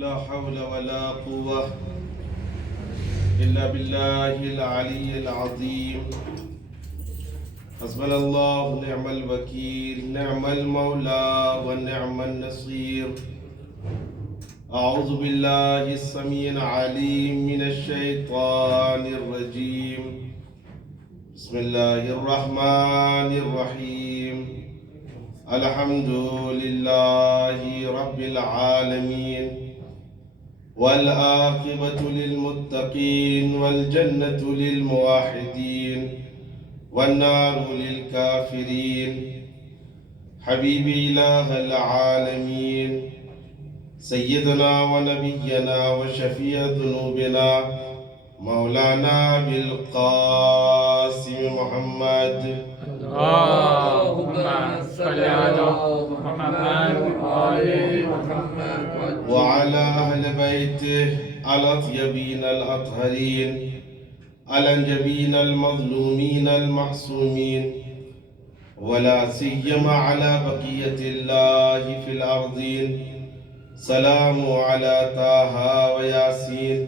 لا حول ولا قوة إلا بالله العلي العظيم. حسبنا الله نعم الوكيل، نعم المولى ونعم النصير. أعوذ بالله السميع العليم من الشيطان الرجيم. بسم الله الرحمن الرحيم. الحمد لله رب العالمين، والعاقبة للمتقين، والجنة للموحدين، والنار للكافرين. حبيبي إله العالمين، سيدنا ونبينا وشفيع ذنوبنا مولانا بالقاسم محمد. اللهم صل على محمد وآل محمد وعلى أهل بيته الأطيبين الأطهرين الأنجبين المظلومين المعصومين، ولا سيما على بقية الله في الأرضين. سلام على طه وياسين،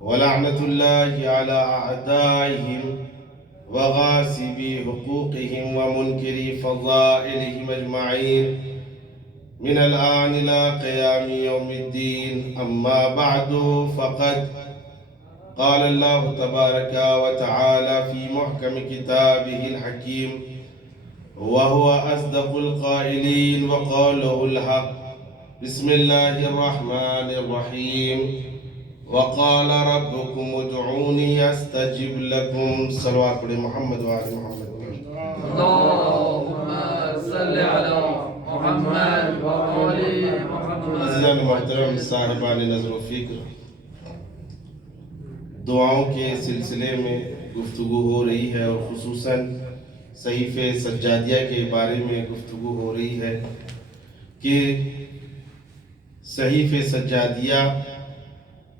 ولعنة الله على أعدائهم وغاصبي حقوقهم ومنكري فضائلهم أجمعين من الآن إلى قيام يوم الدين. أما بعد، فقد قال الله تبارك وتعالى في محكم كتابه الحكيم، وهو أصدق القائلين وقوله الحق. بسم الله الرحمن الرحيم. وقال ربكم ادعوني استجب لكم. صلوات محمد وآل محمد. اللهم صل على محمد وآل محمد. عزیزان محترم، صاحبان نظر و فکر، دعاؤں کے سلسلے میں گفتگو ہو رہی ہے، اور خصوصاً صحیفہ سجادیہ کے بارے میں گفتگو ہو رہی ہے کہ صحیفہ سجادیہ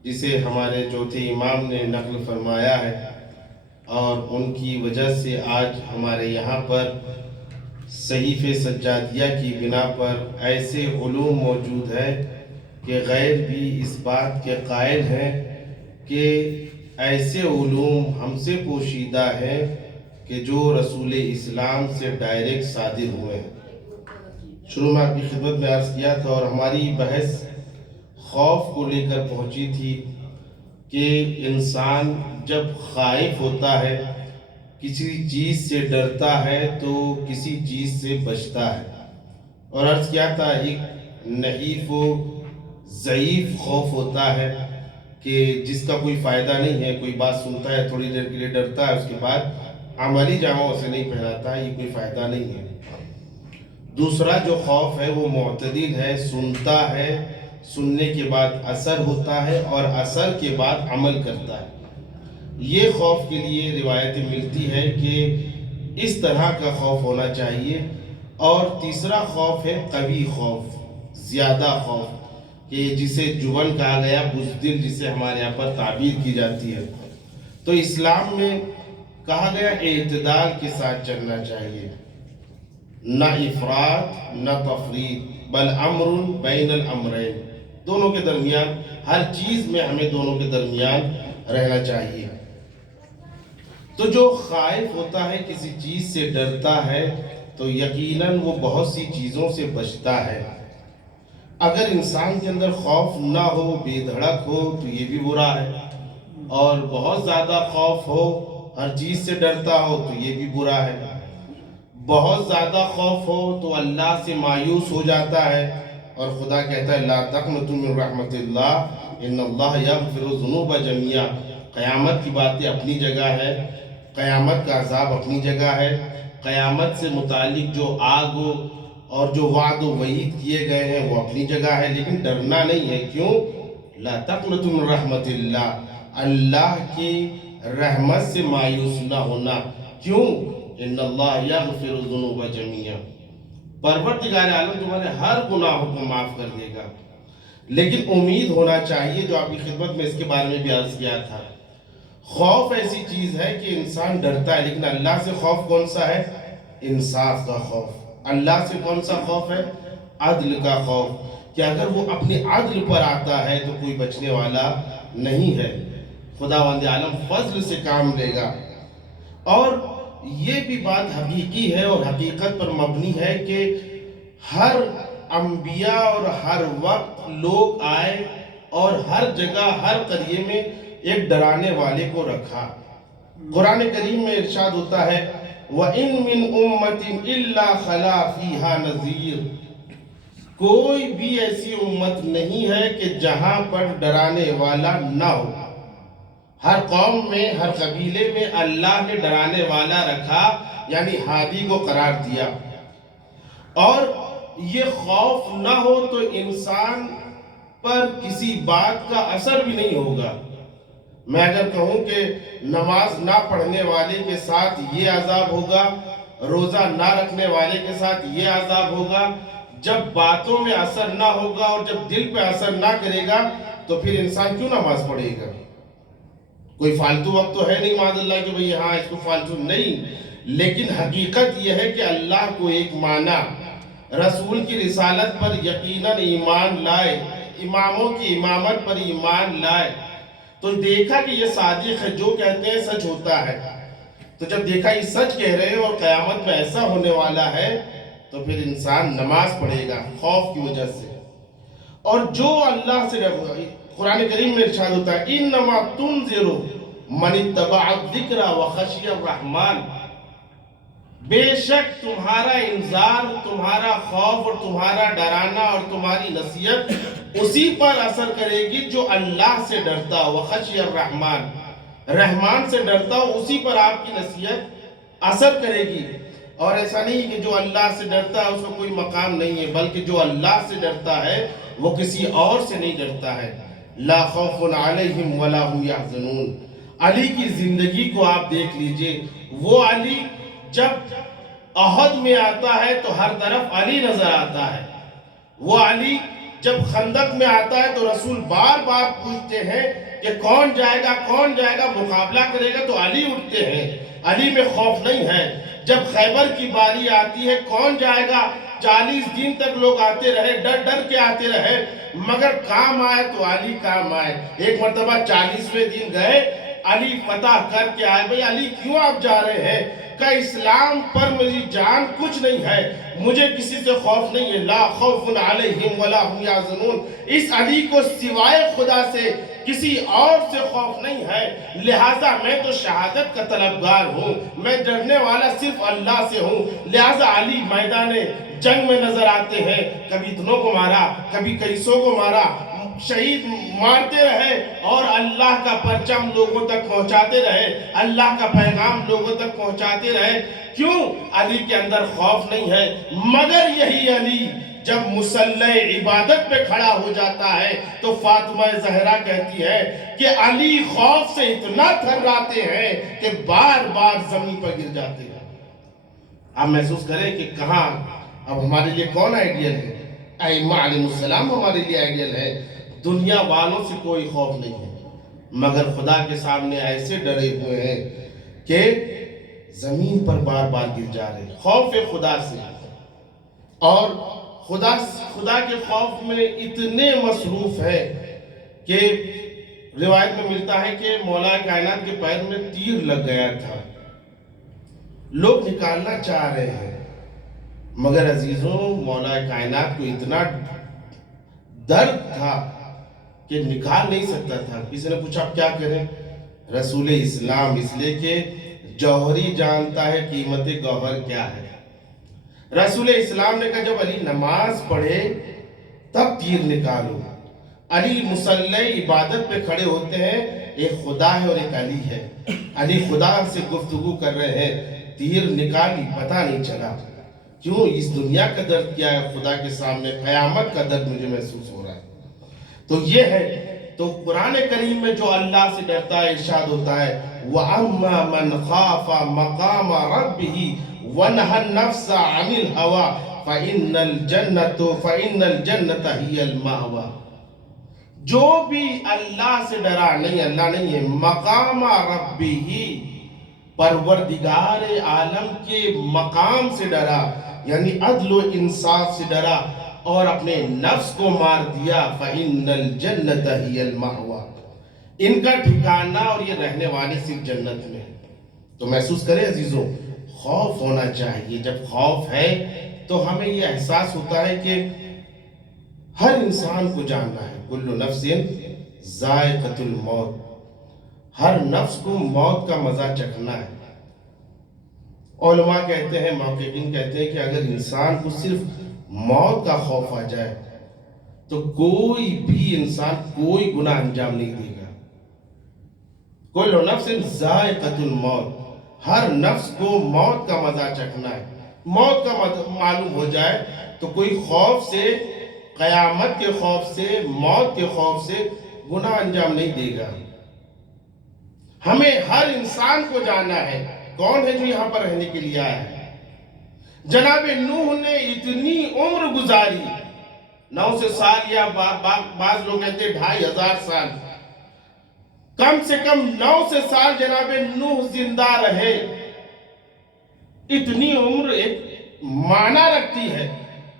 جسے ہمارے چوتھے امام نے نقل فرمایا ہے، اور ان کی وجہ سے آج ہمارے یہاں پر صحیفہ سجادیہ کی بنا پر ایسے علوم موجود ہیں کہ غیر بھی اس بات کے قائل ہیں کہ ایسے علوم ہم سے پوشیدہ ہیں کہ جو رسول اسلام سے ڈائریکٹ صادر ہوئے ہیں۔ شروع میں آپ کی خدمت میں عرض کیا تھا، اور ہماری بحث خوف کو لے کر پہنچی تھی کہ انسان جب خائف ہوتا ہے، کسی چیز سے ڈرتا ہے، تو کسی چیز سے بچتا ہے۔ اور عرض کیا تھا، ایک نحیف و ضعیف خوف ہوتا ہے کہ جس کا کوئی فائدہ نہیں ہے، کوئی بات سنتا ہے، تھوڑی دیر کے لیے ڈرتا ہے، اس کے بعد عملی جامہ اسے نہیں پہناتا، یہ کوئی فائدہ نہیں ہے۔ دوسرا جو خوف ہے وہ معتدل ہے، سنتا ہے، سننے کے بعد اثر ہوتا ہے، اور اثر کے بعد عمل کرتا ہے۔ یہ خوف کے لیے روایتیں ملتی ہے کہ اس طرح کا خوف ہونا چاہیے۔ اور تیسرا خوف ہے قوی خوف، زیادہ خوف، کہ جسے جبن کہا گیا، بزدل جسے ہمارے یہاں پر تعبیر کی جاتی ہے۔ تو اسلام میں کہا گیا اعتدال کے ساتھ چلنا چاہیے، نہ افراط نہ تفریط، بل امر بین الامرین، دونوں کے درمیان، ہر چیز میں ہمیں دونوں کے درمیان رہنا چاہیے۔ تو جو خائف ہوتا ہے، کسی چیز سے ڈرتا ہے، تو یقیناً وہ بہت سی چیزوں سے بچتا ہے۔ اگر انسان کے اندر خوف نہ ہو، بے دھڑک ہو، تو یہ بھی برا ہے، اور بہت زیادہ خوف ہو، ہر چیز سے ڈرتا ہو، تو یہ بھی برا ہے۔ بہت زیادہ خوف ہو تو اللہ سے مایوس ہو جاتا ہے، اور خدا کہتا ہے لا تقنطوا من رحمت اللہ ان اللہ یغفر الذنوب جميعا۔ قیامت کی باتیں اپنی جگہ ہے، قیامت کا عذاب اپنی جگہ ہے، قیامت سے متعلق جو آگ اور جو وعد و وعید کیے گئے ہیں وہ اپنی جگہ ہے، لیکن ڈرنا نہیں ہے۔ کیوں؟ لا تقنطوا من رحمت اللہ، اللہ کی رحمت سے مایوس نہ ہونا۔ کیوں؟ ان اللہ یغفر الذنوب جميعا، پروردگار عالم تمہارے ہر گناہوں کو معاف کر دے گا۔ لیکن امید ہونا چاہیے، جو آپ کی خدمت میں اس کے بارے میں بھی عرض کیا تھا۔ خوف ایسی چیز ہے کہ انسان ڈرتا ہے، لیکن اللہ سے خوف کون سا ہے؟ انصاف کا خوف۔ اللہ سے کون سا خوف ہے؟ عدل کا خوف، کہ اگر وہ اپنے عدل پر آتا ہے تو کوئی بچنے والا نہیں ہے. خداوند عالم فضل سے کام لے گا. اور یہ بھی بات حقیقی ہے اور حقیقت پر مبنی ہے کہ ہر انبیاء اور ہر وقت لوگ آئے اور ہر جگہ ہر قریے میں ایک ڈرانے والے کو رکھا. قرآن کریم میں ارشاد ہوتا ہے وَإِن مِّنْ أُمَّةٍ إِلَّا خَلَا فِيهَا نَذِيرٌ. کوئی بھی ایسی امت نہیں ہے کہ جہاں پر ڈرانے والا نہ ہو. ہر قوم میں ہر قبیلے میں اللہ نے ڈرانے والا رکھا یعنی ہادی کو قرار دیا. اور یہ خوف نہ ہو تو انسان پر کسی بات کا اثر بھی نہیں ہوگا. میں اگر کہوں کہ نماز نہ پڑھنے والے کے ساتھ یہ عذاب ہوگا، روزہ نہ رکھنے والے کے ساتھ یہ عذاب ہوگا، جب باتوں میں اثر نہ ہوگا اور جب دل پہ اثر نہ کرے گا تو پھر انسان کیوں نماز پڑھے گا؟ کوئی فالتو وقت تو ہے نہیں معاذ اللہ کہ بھئی ہاں اس کو فالتو نہیں. لیکن حقیقت یہ ہے کہ اللہ کو ایک مانا، رسول کی رسالت پر یقیناً ایمان لائے، اماموں کی امامت پر ایمان لائے تو دیکھا کہ یہ صادق ہے، جو کہتے ہیں سچ ہوتا ہے. تو جب دیکھا یہ سچ کہہ رہے ہیں اور قیامت میں ایسا ہونے والا ہے تو پھر انسان نماز پڑھے گا خوف کی وجہ سے. اور جو اللہ سے قرآن کریم میں ارشاد ہوتا ہے انما تنذر من اتبع الذکر وخشی الرحمن. بے شک تمہارا انذار، تمہارا خوف اور تمہارا ڈرانا اور تمہاری نصیحت اسی پر اثر کرے گی جو اللہ سے ڈرتا ہو. وخشی الرحمن، رحمان سے ڈرتا ہو، اسی پر آپ کی نصیحت اثر کرے گی. اور ایسا نہیں کہ جو اللہ سے ڈرتا ہے اس کو کوئی مقام نہیں ہے، بلکہ جو اللہ سے ڈرتا ہے وہ کسی اور سے نہیں ڈرتا ہے. لا خوف علیہم ولا هم یحزنون. علی کی زندگی کو آپ دیکھ لیجئے. وہ علی جب احد میں آتا ہے تو ہر طرف علی نظر آتا ہے. وہ علی جب خندق میں آتا ہے تو رسول بار بار پوچھتے ہیں کہ کون جائے گا، کون جائے گا، مقابلہ کرے گا، تو علی اٹھتے ہیں. علی میں خوف نہیں ہے. جب خیبر کی باری آتی ہے کون جائے گا، 40 دن تک لوگ آتے رہے، ڈر ڈر کے آتے رہے، مگر کام آئے تو علی کام آئے. ایک مرتبہ 40ویں دن گئے، علی فتح کر کے آئے. بھئی علی کیوں آپ جا رہے ہیں؟ کہ اسلام پر میری جان کچھ نہیں ہے، مجھے کسی سے خوف نہیں ہے. لا خوف علیہم ولا هم یحزنون. اس علی کو سوائے خدا سے کسی اور سے خوف نہیں ہے، لہٰذا میں تو شہادت کا طلبگار ہوں، میں ڈرنے والا صرف اللہ سے ہوں. لہٰذا علی میدان جنگ میں نظر آتے ہیں، کبھی اتنوں کو مارا، کبھی کئیسوں کو مارا، شہید مارتے رہے اور اللہ کا پرچم لوگوں تک پہنچاتے رہے، اللہ کا پیغام لوگوں تک پہنچاتے رہے. کیوں؟ علی کے اندر خوف نہیں ہے. مگر یہی علی جب مصلی عبادت پہ کھڑا ہو جاتا ہے تو فاطمہ زہرا کہتی ہے کہ علی خوف سے اتنا تھراتے ہیں کہ بار بار زمین پر گر جاتے ہیں. آپ محسوس کریں کہ کہاں اب ہمارے لیے کون آئیڈیل ہے؟ ائمہ علیہ السلام ہمارے لیے آئیڈیل ہے. دنیا والوں سے کوئی خوف نہیں ہے، مگر خدا کے سامنے ایسے ڈرے ہوئے ہیں کہ زمین پر بار بار گر جا رہے ہیں خوف خدا سے. اور خدا کے خوف میں اتنے مصروف ہے کہ روایت میں ملتا ہے کہ مولا کائنات کے پیر میں تیر لگ گیا تھا، لوگ نکالنا چاہ رہے ہیں، مگر عزیزوں مولا کائنات کو اتنا درد تھا کہ نکال نہیں سکتا تھا. کسی نے پوچھا اب کیا کریں؟ رسول اسلام، اس لیے کہ جوہری جانتا ہے قیمت گوہر کیا ہے. رسول اسلام نے کہا جب علی نماز پڑھے تب تیر نکالو. علی مصلی عبادت پہ کھڑے ہوتے ہیں، ایک خدا ہے اور ایک علی ہے. علی خدا سے گفتگو کر رہے ہیں، تیر نکالی پتہ نہیں چلا. کیوں؟ اس دنیا کا درد کیا ہے، خدا کے سامنے قیامت کا درد مجھے محسوس ہو رہا ہے. تو یہ ہے. تو قرآن کریم میں جو اللہ سے ڈرتا ہے ارشاد ہوتا ہے وَأَمَّا مَنْ خَافَ مَقَامَ رَبِّهِ وَنَهَى النَّفْسَ عَنِ الْهَوَىٰ فَإِنَّ الْجَنَّةَ هِيَ الْمَأْوَىٰ. جو بھی اللہ سے ڈرا، نہیں اللہ نہیں ہے، مقام ربِّهِ، پروردگار عالم کے مقام سے ڈرا، یعنی عدل و انصاف سے ڈرا، اور اپنے نفس کو مار دیا فَإِنَّ الْجَنَّةَ هِيَ الْمَأْوَى، ان کا ٹھکانہ اور یہ رہنے والے صرف جنت میں ہے۔ تو محسوس کریں عزیزوں، خوف ہونا چاہیے۔ جب خوف ہے تو ہمیں یہ احساس ہوتا ہے کہ ہر انسان کو جاننا ہے، کل نفس ذائقۃ الموت، ہر نفس کو موت کا مزہ چکھنا ہے۔ علماء کہتے ہیں، محققین کہتے ہیں کہ اگر انسان کو صرف موت کا خوف آ جائے تو کوئی بھی انسان کوئی گناہ انجام نہیں دے گا۔ کل نفس ذائقۃ الموت، ہر نفس کو موت کا مزہ چکھنا ہے۔ موت کا معلوم ہو جائے تو کوئی خوف سے، قیامت کے خوف سے، موت کے خوف سے گناہ انجام نہیں دے گا۔ ہمیں ہر انسان کو جاننا ہے کون ہے جو یہاں پر رہنے کے لیے آیا ہے۔ جناب نوح نے اتنی عمر گزاری، 900 سال یا بعض لوگ کہتے ہیں 2500 سال، کم سے کم 900 سال جناب نوح زندہ رہے۔ اتنی عمر ایک معنی رکھتی ہے،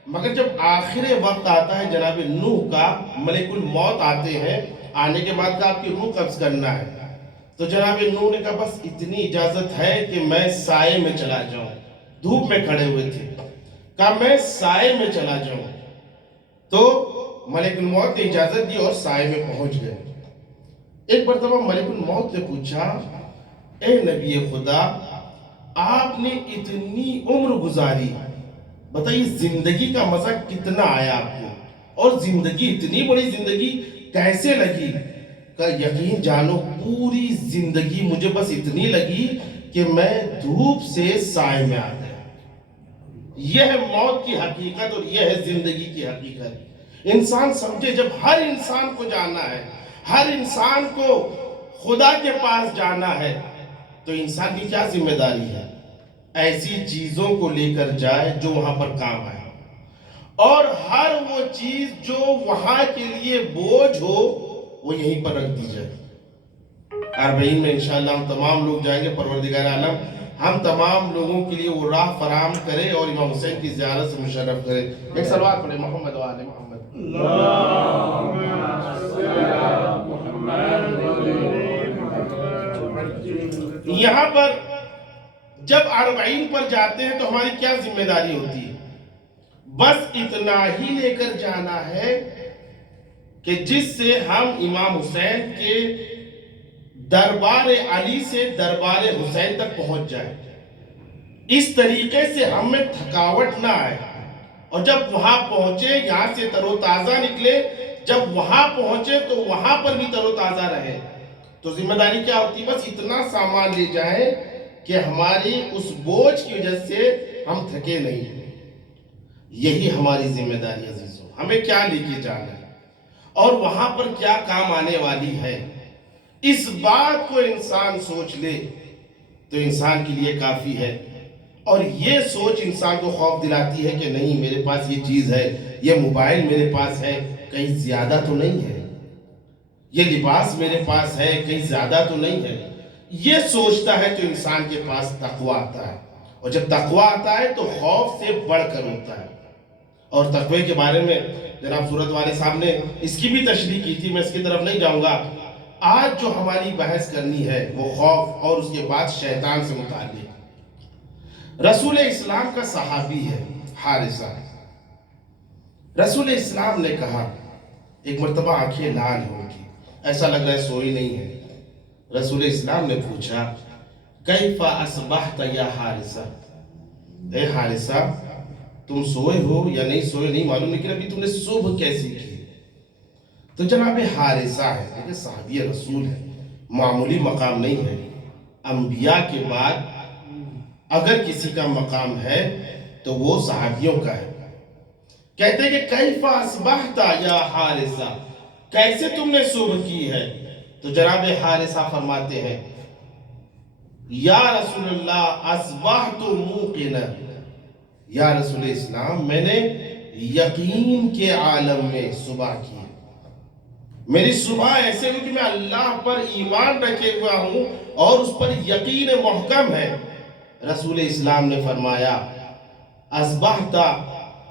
مگر جب آخر وقت آتا ہے جناب نوح کا، ملک الموت آتے ہیں، آنے کے بعد آپ کی روح قبض کرنا ہے، تو جناب نوح نے کہا بس اتنی اجازت ہے کہ میں سائے میں چلا جاؤں۔ دھوپ میں کھڑے ہوئے تھے، کہا میں سائے میں چلا جاؤں، تو ملک الموت نے اجازت دی اور سائے میں پہنچ گئے۔ ایک مرتبہ ملک الموت نے پوچھا، اے نبی خدا، آپ نے اتنی عمر گزاری، بتائیے زندگی کا مزہ کتنا آیا آپ کو، اور زندگی اتنی بڑی زندگی کیسے لگی؟ کہ یقین جانو پوری زندگی مجھے بس اتنی لگی کہ میں دھوپ سے سائے میں آ گیا۔ یہ ہے موت کی حقیقت اور یہ ہے زندگی کی حقیقت۔ انسان سمجھے، جب ہر انسان کو جانا ہے، ہر انسان کو خدا کے پاس جانا ہے، تو انسان کی کیا ذمہ داری ہے؟ ایسی چیزوں کو لے کر جائے جو وہاں پر کام آئے، اور ہر وہ چیز جو وہاں کے لیے بوجھ ہو وہ یہیں پر رکھ دی جائے۔ 40 میں انشاءاللہ ہم تمام لوگ جائیں گے۔ پروردگار عالم ہم تمام لوگوں کے لیے وہ راہ فراہم کرے اور امام حسین کی زیارت سے مشرف کرے۔ ایک صلوات پڑھیں، محمد و آل محمد۔ یہاں پر جب 40 پر جاتے ہیں تو ہماری کیا ذمہ داری ہوتی ہے؟ بس اتنا ہی لے کر جانا ہے کہ جس سے ہم امام حسین کے دربار علی سے دربار حسین تک پہنچ جائیں، اس طریقے سے ہم میں تھکاوٹ نہ آئے، اور جب وہاں پہنچے یہاں سے تر و تازہ نکلے، جب وہاں پہنچے تو وہاں پر بھی تر و تازہ رہے۔ تو ذمہ داری کیا ہوتی؟ بس اتنا سامان لے جائیں کہ ہماری اس بوجھ کی وجہ سے ہم تھکے نہیں۔ یہی ہماری ذمہ داری عزیزوں، ہمیں کیا لے کے جانا ہے اور وہاں پر کیا کام آنے والی ہے، اس بات کو انسان سوچ لے تو انسان کے لیے کافی ہے۔ اور یہ سوچ انسان کو خوف دلاتی ہے کہ نہیں، میرے پاس یہ چیز ہے، یہ موبائل میرے پاس ہے، کہیں زیادہ تو نہیں ہے، یہ لباس میرے پاس ہے، کہیں زیادہ تو نہیں ہے۔ یہ سوچتا ہے تو انسان کے پاس تقویٰ آتا ہے، اور جب تقویٰ آتا ہے تو خوف سے بڑھ کر ہوتا ہے۔ اور تقوی کے بارے میں جناب صورت والے صاحب نے اس کی بھی تشریح کی تھی، میں اس کی طرف نہیں جاؤں گا۔ آج جو ہماری بحث کرنی ہے وہ خوف اور اس کے بعد شیطان سے متعلق۔ رسول اسلام کا صحابی ہے حارثہ۔ رسول اسلام نے کہا، ایک مرتبہ آنکھیں لال ہوگی، ایسا لگ رہا ہے سوئی نہیں ہے۔ رسول اسلام نے پوچھا، کیف اصبحت یا حارثہ، اے حارثہ تم سوئے ہو یا نہیں سوئے نہیں معلوم، لیکن ابھی تم نے صبح کیسی کی؟ تو جناب حارثہ ہے، لیکن صحابی رسول ہے، معمولی مقام نہیں ہے۔ انبیاء کے بعد اگر کسی کا مقام ہے تو وہ صحابیوں کا ہے۔ کہتے ہیں کہ کیف اصبحت یا حارثہ، کیسے تم نے صبح کی ہے؟ تو جناب حارثہ فرماتے ہیں، یا رسول اللہ اصبحت موقنا، یا رسول اسلام میں نے یقین کے عالم میں صبح کی، میری صبح ایسے ہوئی کہ میں اللہ پر ایمان رکھے ہوا ہوں اور اس پر یقین محکم ہے۔ رسول اسلام نے فرمایا، اصبحت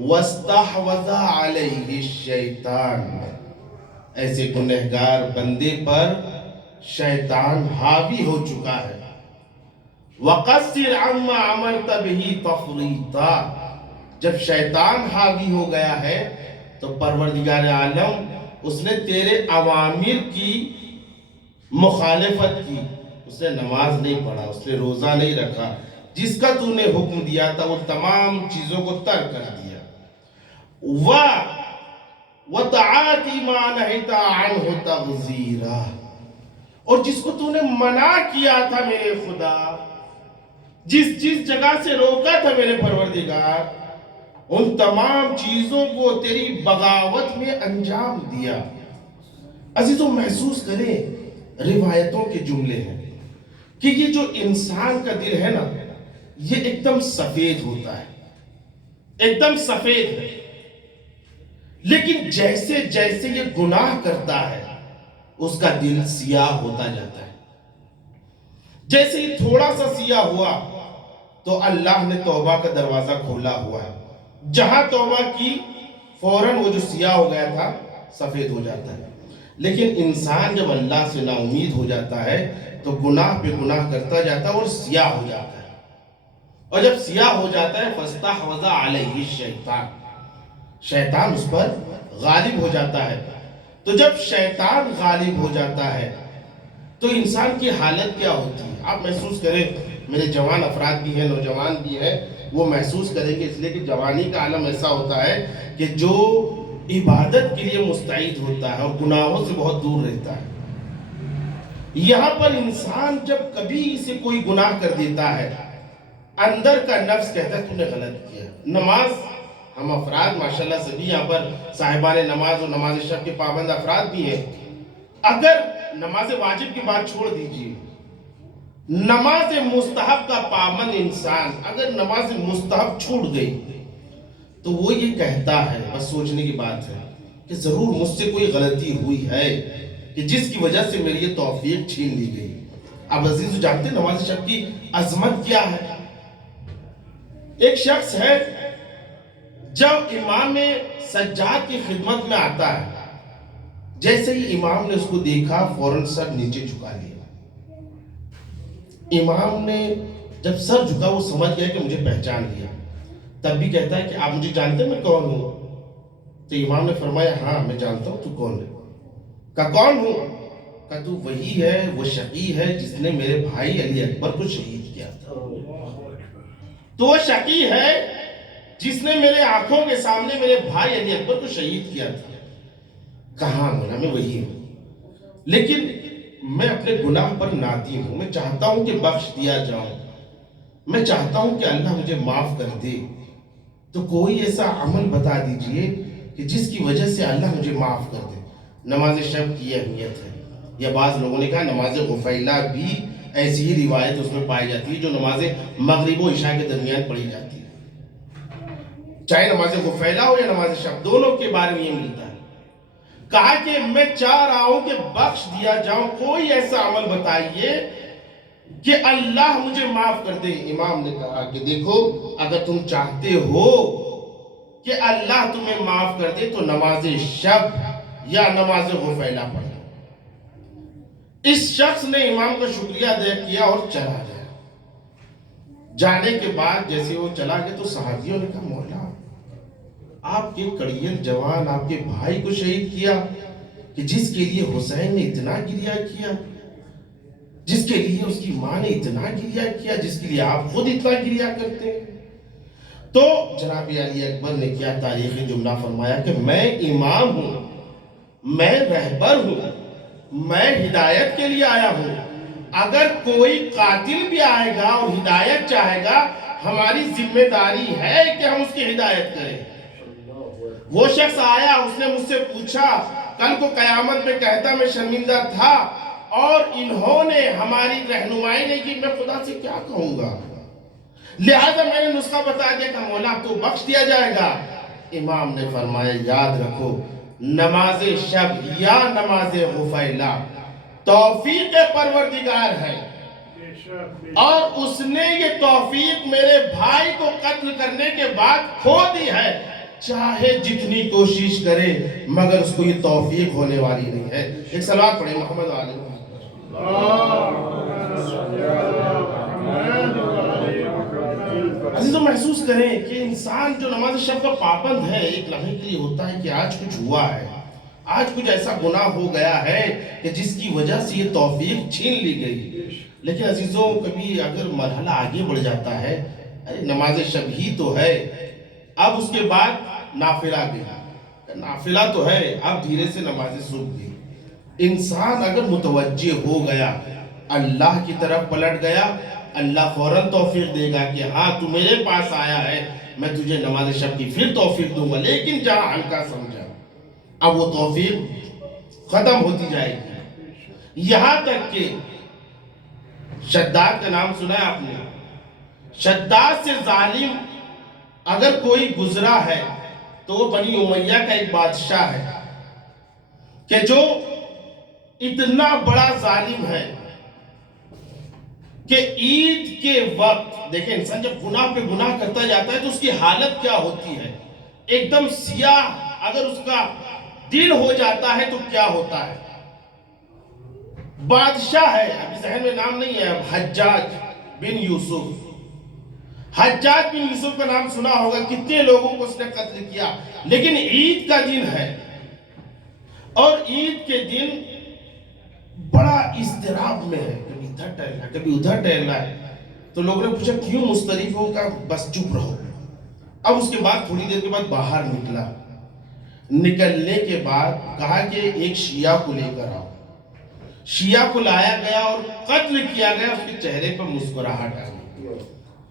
وَاسْتَحْوَذَ عَلَيْهِ الشَّيْطَانُ، ایسے گنہگار بندے پر شیطان حاوی ہو چکا ہے۔ وَقَصِّرْ عَمَّا عَمَرْتَ بِهِ تَفْرِيطًا، جب شیطان حاوی ہو گیا ہے تو پروردگار عالم اس نے تیرے اوامر کی مخالفت کی، اس نے نماز نہیں پڑھا، اس نے روزہ نہیں رکھا، جس کا تو نے حکم دیا تھا وہ تمام چیزوں کو ترک کر دیا۔ وَتَعَاتِ مَا نَهَيْتَ عَنْهُ تَغْزِيرًا، اور جس کو تو نے منع کیا تھا میرے خدا، جس جگہ سے روکا تھا میرے پروردگار، ان تمام چیزوں کو تیری بغاوت میں انجام دیا۔ عزیزوں محسوس کریں، روایتوں کے جملے ہیں کہ یہ جو انسان کا دل ہے نا، یہ ایک دم سفید ہوتا ہے، ایک دم سفید ہے، لیکن جیسے جیسے یہ گناہ کرتا ہے اس کا دل سیاہ ہوتا جاتا ہے۔ جیسے ہی تھوڑا سا سیاہ ہوا تو اللہ نے توبہ کا دروازہ کھولا ہوا ہے، جہاں توبہ کی فوراً وہ جو سیاہ ہو گیا تھا سفید ہو جاتا ہے۔ لیکن انسان جب اللہ سے نا امید ہو جاتا ہے تو گناہ پہ گناہ کرتا جاتا ہے اور سیاہ ہو جاتا ہے، اور جب سیاہ ہو جاتا ہے فَاسْتَحْوَذَ عَلَيْهِ الشَّيْطَانُ، شیطان اس پر غالب ہو جاتا ہے۔ تو جب شیطان غالب ہو جاتا ہے تو انسان کی حالت کیا ہوتی ہے؟ آپ محسوس کریں، میرے جوان افراد بھی ہیں، نوجوان بھی ہیں، وہ محسوس کریں گے، اس لیے کہ جوانی کا عالم ایسا ہوتا ہے کہ جو عبادت کے لیے مستعد ہوتا ہے اور گناہوں سے بہت دور رہتا ہے۔ یہاں پر انسان جب کبھی اسے کوئی گناہ کر دیتا ہے، اندر کا نفس کہتا ہے تو نے غلط کیا۔ نماز، ہم افراد ماشاءاللہ سبھی یہاں پر صاحبان نماز اور نماز شب کے پابند افراد بھی ہیں، اگر نماز واجب کی بات چھوڑ دیجیے، نماز مستحب کا پابند انسان اگر نماز مستحب چھوٹ گئی تو وہ یہ کہتا ہے، بس سوچنے کی بات ہے کہ ضرور مجھ سے کوئی غلطی ہوئی ہے کہ جس کی وجہ سے میری یہ توفیق چھین لی گئی۔ اب عزیز جانتے ہیں نماز شب کی عظمت کیا ہے؟ ایک شخص ہے جب امام سجاد کی خدمت میں آتا ہے، جیسے ہی امام نے اس کو دیکھا فوراً سر نیچے جھکا لیا۔ امام نے جب سر جھکا وہ سمجھ گیا کہ مجھے پہچان لیا، تب بھی کہتا ہے کہ آپ مجھے جانتے ہیں میں کون ہوں؟ تو امام نے فرمایا ہاں میں جانتا ہوں تو کون ہے؟ کہا کون ہوں؟ کہا تو وہی ہے، وہ شقی ہے جس نے میرے بھائی علی اکبر کو شہید کیا تھا۔ تو وہ شقی ہے جس نے میرے آنکھوں کے سامنے میرے بھائی علی اکبر کو شہید کیا تھا۔ کہاں مولا میں وہی ہوں، لیکن میں اپنے گناہ پر نادم ہوں، میں چاہتا ہوں کہ بخش دیا جاؤں، میں چاہتا ہوں کہ اللہ مجھے معاف کر دے، تو کوئی ایسا عمل بتا دیجئے کہ جس کی وجہ سے اللہ مجھے معاف کر دے۔ نماز شب کی اہمیت ہے، یا بعض لوگوں نے کہا نماز غفیلہ بھی ایسی ہی روایت اس میں پائی جاتی ہے جو نماز مغرب و عشاء کے درمیان پڑھی جاتی ہے، چاہے نماز غفیلہ ہو یا نماز شب، دونوں کے بارے میں یہ ملتا ہے۔ کہا کہ میں چاہ رہا ہوں کہ بخش دیا جاؤں، کوئی ایسا عمل بتائیے کہ اللہ مجھے معاف کر دے۔ امام نے کہا کہ دیکھو اگر تم چاہتے ہو کہ اللہ تمہیں معاف کر دے تو نماز شب یا نماز غفیلہ پڑھو۔ اس شخص نے امام کا شکریہ ادا کیا اور چلا گیا۔ جانے کے بعد جیسے وہ چلا گیا تو صحابیوں نے کہا مولا آپ کے کڑیل جوان آپ کے بھائی کو شہید کیا کہ جس کے لیے حسین نے اتنا گریہ کیا، جس کے لیے اس کی ماں نے اتنا گریہ کیا، جس کے لیے آپ خود اتنا گریہ کرتے ہیں۔ تو جناب علی اکبر نے کیا تاریخی جملہ فرمایا کہ میں امام ہوں، میں رہبر ہوں، میں ہدایت کے لیے آیا ہوں، اگر کوئی قاتل بھی آئے گا اور ہدایت چاہے گا ہماری ذمہ داری ہے کہ ہم اس کی ہدایت کریں۔ وہ شخص آیا، اس نے مجھ سے پوچھا کل کو قیامت میں کہتا میں شرمندہ تھا اور انہوں نے ہماری رہنمائی نہیں کی، میں خدا سے کیا کہوں گا؟ لہذا میں نے نسخہ بتا دیا کہ مولا تو بخش دیا جائے گا۔ امام نے فرمایا یاد رکھو نماز شب یا نماز غفیلہ توفیق پروردگار ہے، اور اس نے یہ توفیق میرے بھائی کو قتل کرنے کے بعد کھو دی ہے، چاہے جتنی کوشش کرے مگر اس کو یہ توفیق ہونے والی نہیں ہے. ایک صلوات پڑھیں محمد علیہ وسلم. عزیزوں محسوس کریں کہ انسان جو نماز شب کا پابند ہے ایک لمحے کے لیے ہوتا ہے کہ آج کچھ ہوا ہے, آج کچھ ایسا گناہ ہو گیا ہے کہ جس کی وجہ سے یہ توفیق چھین لی گئی. لیکن عزیزوں کبھی اگر مرحلہ آگے بڑھ جاتا ہے, ارے نماز شب ہی تو ہے, اب اس کے بعد نافلہ گیا, نافلہ تو ہے, اب دھیرے سے نماز صبح گئی. انسان اگر متوجہ ہو گیا, اللہ کی طرف پلٹ گیا, اللہ فوراً توفیق دے گا کہ ہاں تو میرے پاس آیا ہے, میں تجھے نماز شب کی پھر توفیق دوں گا. لیکن جہاں ہلکا سمجھا اب وہ توفیق ختم ہوتی جائے گی. یہاں تک کہ شداد کا نام سنا ہے آپ نے, شداد سے ظالم اگر کوئی گزرا ہے تو وہ بنی امیہ کا ایک بادشاہ ہے کہ جو اتنا بڑا ظالم ہے کہ عید کے وقت دیکھیں انسان جب گناہ پہ گناہ کرتا جاتا ہے تو اس کی حالت کیا ہوتی ہے, ایک دم سیاہ اگر اس کا دل ہو جاتا ہے تو کیا ہوتا ہے. بادشاہ ہے, ابھی ذہن میں نام نہیں ہے, حجاج بن یوسف. حجاج بن یوسف کا نام سنا ہوگا, کتنے لوگوں کو اس نے قتل کیا. لیکن عید کا دن ہے اور عید کے دن بڑا اضطراب میں ہے, کبھی ادھر ٹہل رہا ہے کبھی ادھر ٹہل رہا ہے. تو لوگوں نے پوچھا کیوں مضطرب ہو, کا بس چپ رہو. اب اس کے بعد تھوڑی دیر کے بعد باہر نکلا, نکلنے کے بعد کہا کہ ایک شیعہ کو لے کر آؤ. شیعہ کو لایا گیا اور قتل کیا گیا. اس کے چہرے پر مسکراہٹ آ گئی.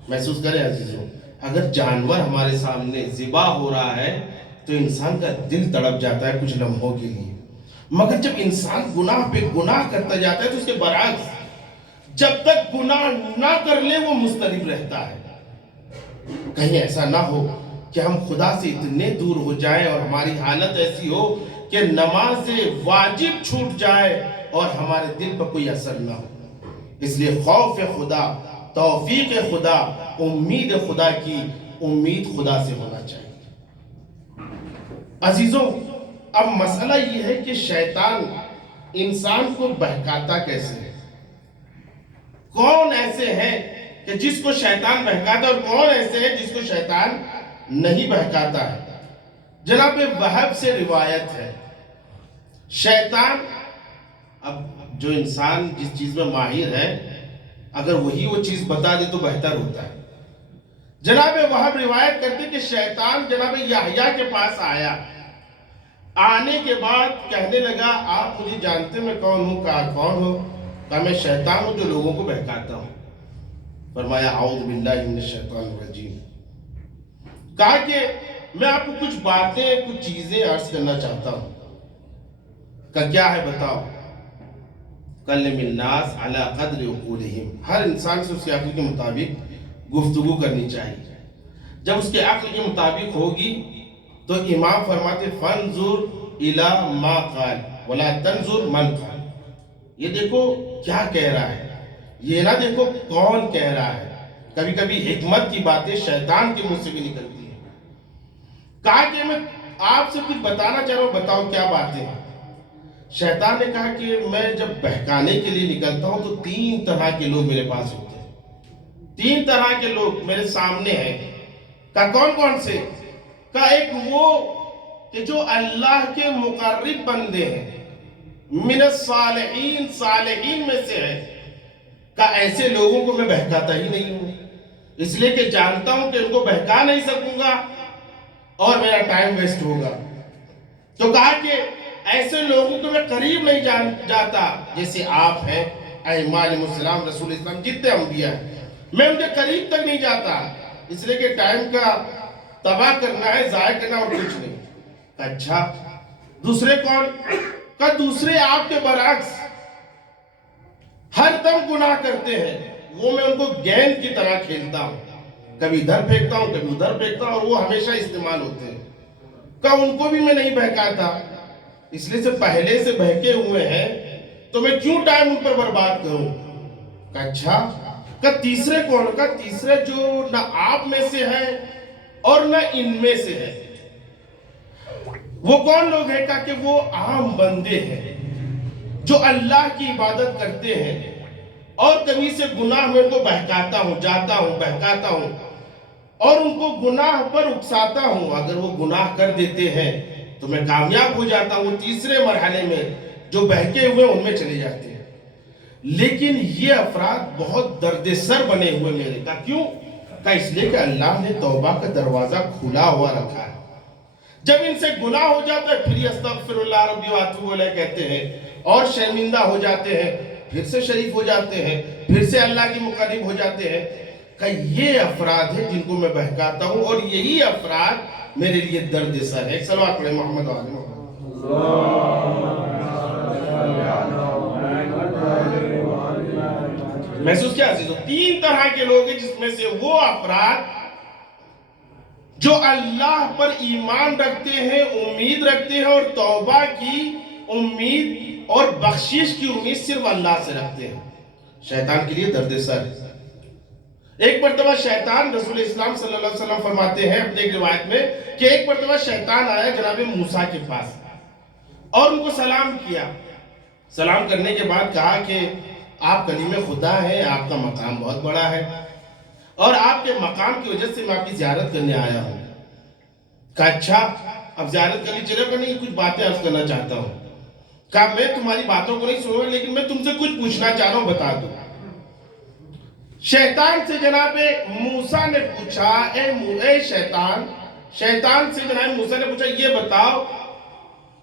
محسوس کریں عزیزوں, اگر جانور ہمارے سامنے ذبح ہو رہا ہے تو انسان کا دل تڑپ جاتا ہے کچھ لمحوں کے لیے, مگر جب انسان گناہ پہ گناہ کرتا جاتا ہے تو اس کے برعکس جب تک گناہ نہ کر لے وہ مضطرب رہتا ہے. کہیں ایسا نہ ہو کہ ہم خدا سے اتنے دور ہو جائیں اور ہماری حالت ایسی ہو کہ نماز واجب چھوٹ جائے اور ہمارے دل پر کوئی اثر نہ ہو. اس لیے خوف خدا, توفیق خدا, امید خدا کی امید خدا سے ہونا چاہیے. عزیزوں اب مسئلہ یہ ہے کہ شیطان انسان کو بہکاتا کیسے ہے. کون ایسے ہیں کہ جس کو شیطان بہکاتا ہے اور کون ایسے ہیں جس کو شیطان نہیں بہکاتا ہے. جناب وہب سے روایت ہے, شیطان, اب جو انسان جس چیز میں ماہر ہے اگر وہی وہ چیز بتا دے تو بہتر ہوتا ہے. جناب وہب روایت کرتے کہ شیطان جناب یحییٰ کے پاس آیا, آنے کے بعد کہنے لگا آپ مجھے جانتے میں کون ہوں؟ کہا کون ہو؟ کہا میں شیطان ہوں جو لوگوں کو بہکاتا ہوں. فرمایا اعوذ باللہ من الشیطان الرجیم. کہا کہ میں آپ کو کچھ باتیں کچھ چیزیں عرض کرنا چاہتا ہوں. کہا کیا ہے بتاؤ. کلم الناس علی قدر عقولہم, ہر انسان سے اس کے عقل کے مطابق گفتگو کرنی چاہیے. جب اس کے عقل کے مطابق ہوگی تو امام فرماتے فانظر الی ما قال ولا تنظر من قال. یہ دیکھو کیا کہہ رہا ہے, یہ نہ دیکھو کون کہہ رہا ہے. کبھی کبھی حکمت کی باتیں شیطان کے منہ سے بھی نکلتی ہیں. کہا کہ میں آپ سے کچھ بتانا چاہ رہا ہوں, بتاؤ کیا باتیں ہیں. شیطان نے کہا کہ میں جب بہکانے کے لیے نکلتا ہوں تو 3 طرح کے لوگ میرے پاس ہوتے ہیں, 3 طرح کے لوگ میرے سامنے ہیں. کہا کون کون سے؟ کہا ایک وہ کہ جو اللہ کے مقرب بندے ہیں, من الصالحین, صالحین میں سے ہے. کہا ایسے لوگوں کو میں بہکاتا ہی نہیں ہوں, اس لیے کہ جانتا ہوں کہ ان کو بہکا نہیں سکوں گا اور میرا ٹائم ویسٹ ہوگا. تو کہا کہ ایسے لوگوں کو میں قریب نہیں جاتا جیسے آپ ہیں ائمہ علیہ السلام, رسول اسلام, جتنے انبیاء ہیں, میں ان کے قریب تک نہیں جاتا, اس لیے کہ ٹائم کا تباہ کرنا ہے, ضائع کرنا اور کچھ نہیں. اچھا دوسرے کون؟ کہ دوسرے آپ کے برعکس ہر دم گناہ کرتے ہیں, وہ میں ان کو گیند کی طرح کھیلتا ہوں, کبھی ادھر پھینکتا ہوں کبھی ادھر پھینکتا ہوں اور وہ ہمیشہ استعمال ہوتے ہیں. کہ ان کو بھی میں نہیں بہکاتا, اس لیے سے پہلے سے بہکے ہوئے ہیں تو میں کیوں ٹائم ان پر برباد کروں. کہ اچھا, کہ تیسرے کون؟ کا تیسرے جو نہ آپ میں سے ہے اور نہ ان میں سے ہے. وہ کون لوگ ہیں؟ کہا کہ وہ عام بندے ہیں جو اللہ کی عبادت کرتے ہیں اور کبھی سے گناہ میں ان کو بہکاتا ہوں، جاتا ہوں، بہکاتا ہوں اور ان کو گناہ پر اکساتا ہوں۔ اگر وہ گناہ کر دیتے ہیں تو میں کامیاب ہو جاتا ہوں، وہ تیسرے مرحلے میں جو بہکے ہوئے ان میں چلے جاتے ہیں۔ لیکن یہ افراد بہت درد سر بنے ہوئے میرے۔ کہا کیوں؟ کہا اس لیے کہ اللہ نے توبہ کا دروازہ کھلا ہوا رکھا ہے۔ جب ان سے گناہ ہو جاتا ہے پھر استغفر اللہ ربی واتوب الیہ کہتے ہیں اور شرمندہ ہو جاتے ہیں، پھر سے شریف ہو جاتے ہیں، پھر سے اللہ کی مقرب ہو جاتے ہیں۔ کہ یہ افراد ہیں جن کو میں بہکاتا ہوں اور یہی افراد میرے لیے درد سر ہے۔ ایک صلوات پڑھیں محمد و آل محمد۔ محسوس کیا عزیزو؟ تین طرح کے لوگ ہیں جس میں سے وہ افراد جو اللہ پر ایمان رکھتے ہیں، امید رکھتے ہیں اور توبہ کی امید اور بخشش کی امید صرف اللہ سے رکھتے ہیں۔ شیطان کے لیے درد سر ہے۔ ایک مرتبہ شیطان، رسول اسلام صلی اللہ علیہ وسلم فرماتے ہیں اپنے ایک روایت میں کہ ایک مرتبہ شیطان آیا جناب موسیٰ کے پاس اور ان کو سلام کیا۔ سلام کرنے کے بعد کہا کہ آپ کلیم خدا ہیں، آپ کا مقام بہت بڑا ہے اور آپ کے مقام کی وجہ سے میں آپ کی زیارت کرنے آیا ہوں۔ کہا اچھا، اب زیارت کرنی چلے گا؟ نہیں، کچھ باتیں عرض کرنا چاہتا ہوں۔ کہا میں تمہاری باتوں کو نہیں سنوں گا لیکن میں تم سے کچھ پوچھنا چاہ رہا ہوں، بتا دو۔ شیطان سے جناب موسیٰ نے پوچھا، اے شیطان سے جناب موسیٰ نے پوچھا یہ بتاؤ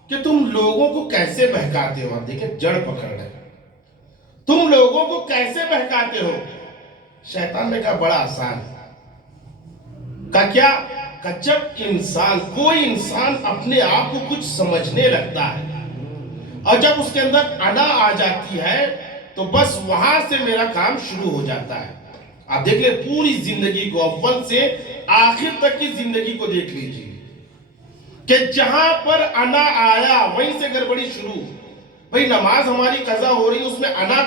کہ تم لوگوں کو کیسے بہکاتے ہو؟ آپ دیکھیں جڑ پکڑ رہے، تم لوگوں کو کیسے بہکاتے ہو؟ شیطان نے کہا بڑا آسان۔ کہا کیا؟ کہ جب کوئی انسان اپنے آپ کو کچھ سمجھنے لگتا ہے اور جب اس کے اندر انا آ جاتی ہے تو بس وہاں سے میرا کام شروع ہو جاتا ہے۔ آپ دیکھ لیں پوری زندگی کو، اول سے آخر تک کی زندگی کو دیکھ لیجئے کہ جہاں پر انا آیا وہیں سے گڑبڑی شروع۔ بھئی نماز ہماری قضا ہو رہی، اس میں انا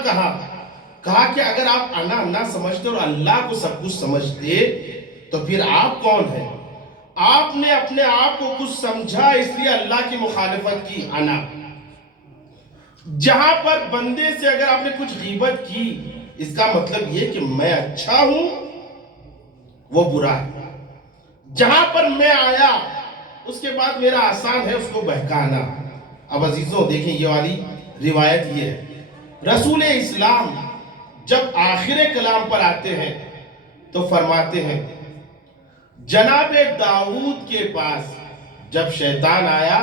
کہا کہ اگر آپ انا نہ سمجھتے اور اللہ کو سب کچھ سمجھتے تو پھر آپ کون ہیں؟ آپ نے اپنے آپ کو کچھ سمجھا اس لیے اللہ کی مخالفت کی، انا۔ جہاں پر بندے سے اگر آپ نے کچھ غیبت کی اس کا مطلب یہ کہ میں اچھا ہوں وہ برا ہے۔ جہاں پر میں آیا اس کے بعد میرا آسان ہے اس کو بہکانا۔ اب عزیزوں دیکھیں یہ والی روایت یہ ہے، رسول اسلام جب آخر کلام پر آتے ہیں تو فرماتے ہیں جناب داؤد کے پاس جب شیطان آیا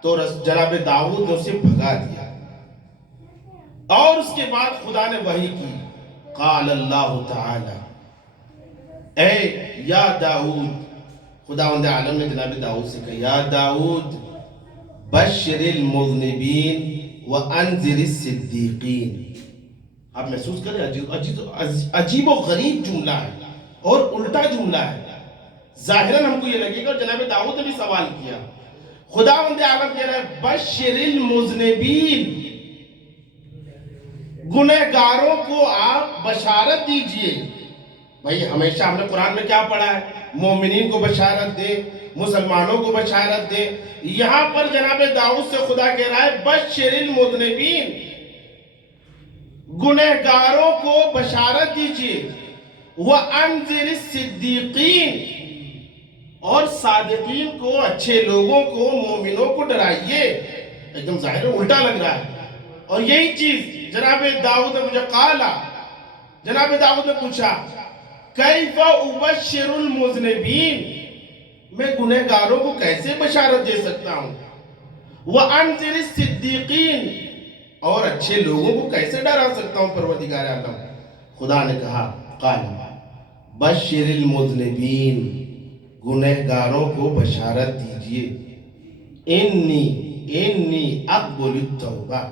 تو جناب داؤد نے اسے بھگا دیا اور اس کے بعد خدا نے وحی کی، قال اللہ تعالی اے یا داؤد، خداوند عالم نے جناب داؤد سے کہا یا داؤد بشر المذنبین وانذر الصدیقین۔ آپ محسوس کریں عجیب و غریب جملہ ہے اور الٹا جملہ ہے۔ ظاہراً ہم کو یہ لگے گا اور جناب داؤد نے بھی سوال کیا، خداوند عالم کہہ رہا ہے بشر المذنبین، گنہگاروں کو آپ بشارت دیجئے۔ بھئی ہمیشہ ہم نے قرآن میں کیا پڑھا ہے؟ مومنین کو بشارت دے، مسلمانوں کو بشارت دے۔ یہاں پر جناب داؤد سے خدا کہہ رہا ہے بشر المذنبین، گنہگاروں کو بشارت دیجئے، وَأَنذِرِ الصِّدِّيقِينَ، اور صادقین کو، اچھے لوگوں کو، مومنوں کو ڈرائیے۔ ایک دم ظاہر الٹا لگ رہا ہے اور یہی چیز جناب داؤد نے مجھے قالا، جناب داؤد نے پوچھا کیف ابشر المذنبین، میں گنہگاروں کو کیسے بشارت دے سکتا ہوں، وانذر الصدیقین، اور اچھے لوگوں کو کیسے ڈرا سکتا ہوں پروردگار عالم۔ خدا نے کہا قال بشر المذنبین، گنہگاروں کو بشارت دیجئے، انی اقبل التوبہ،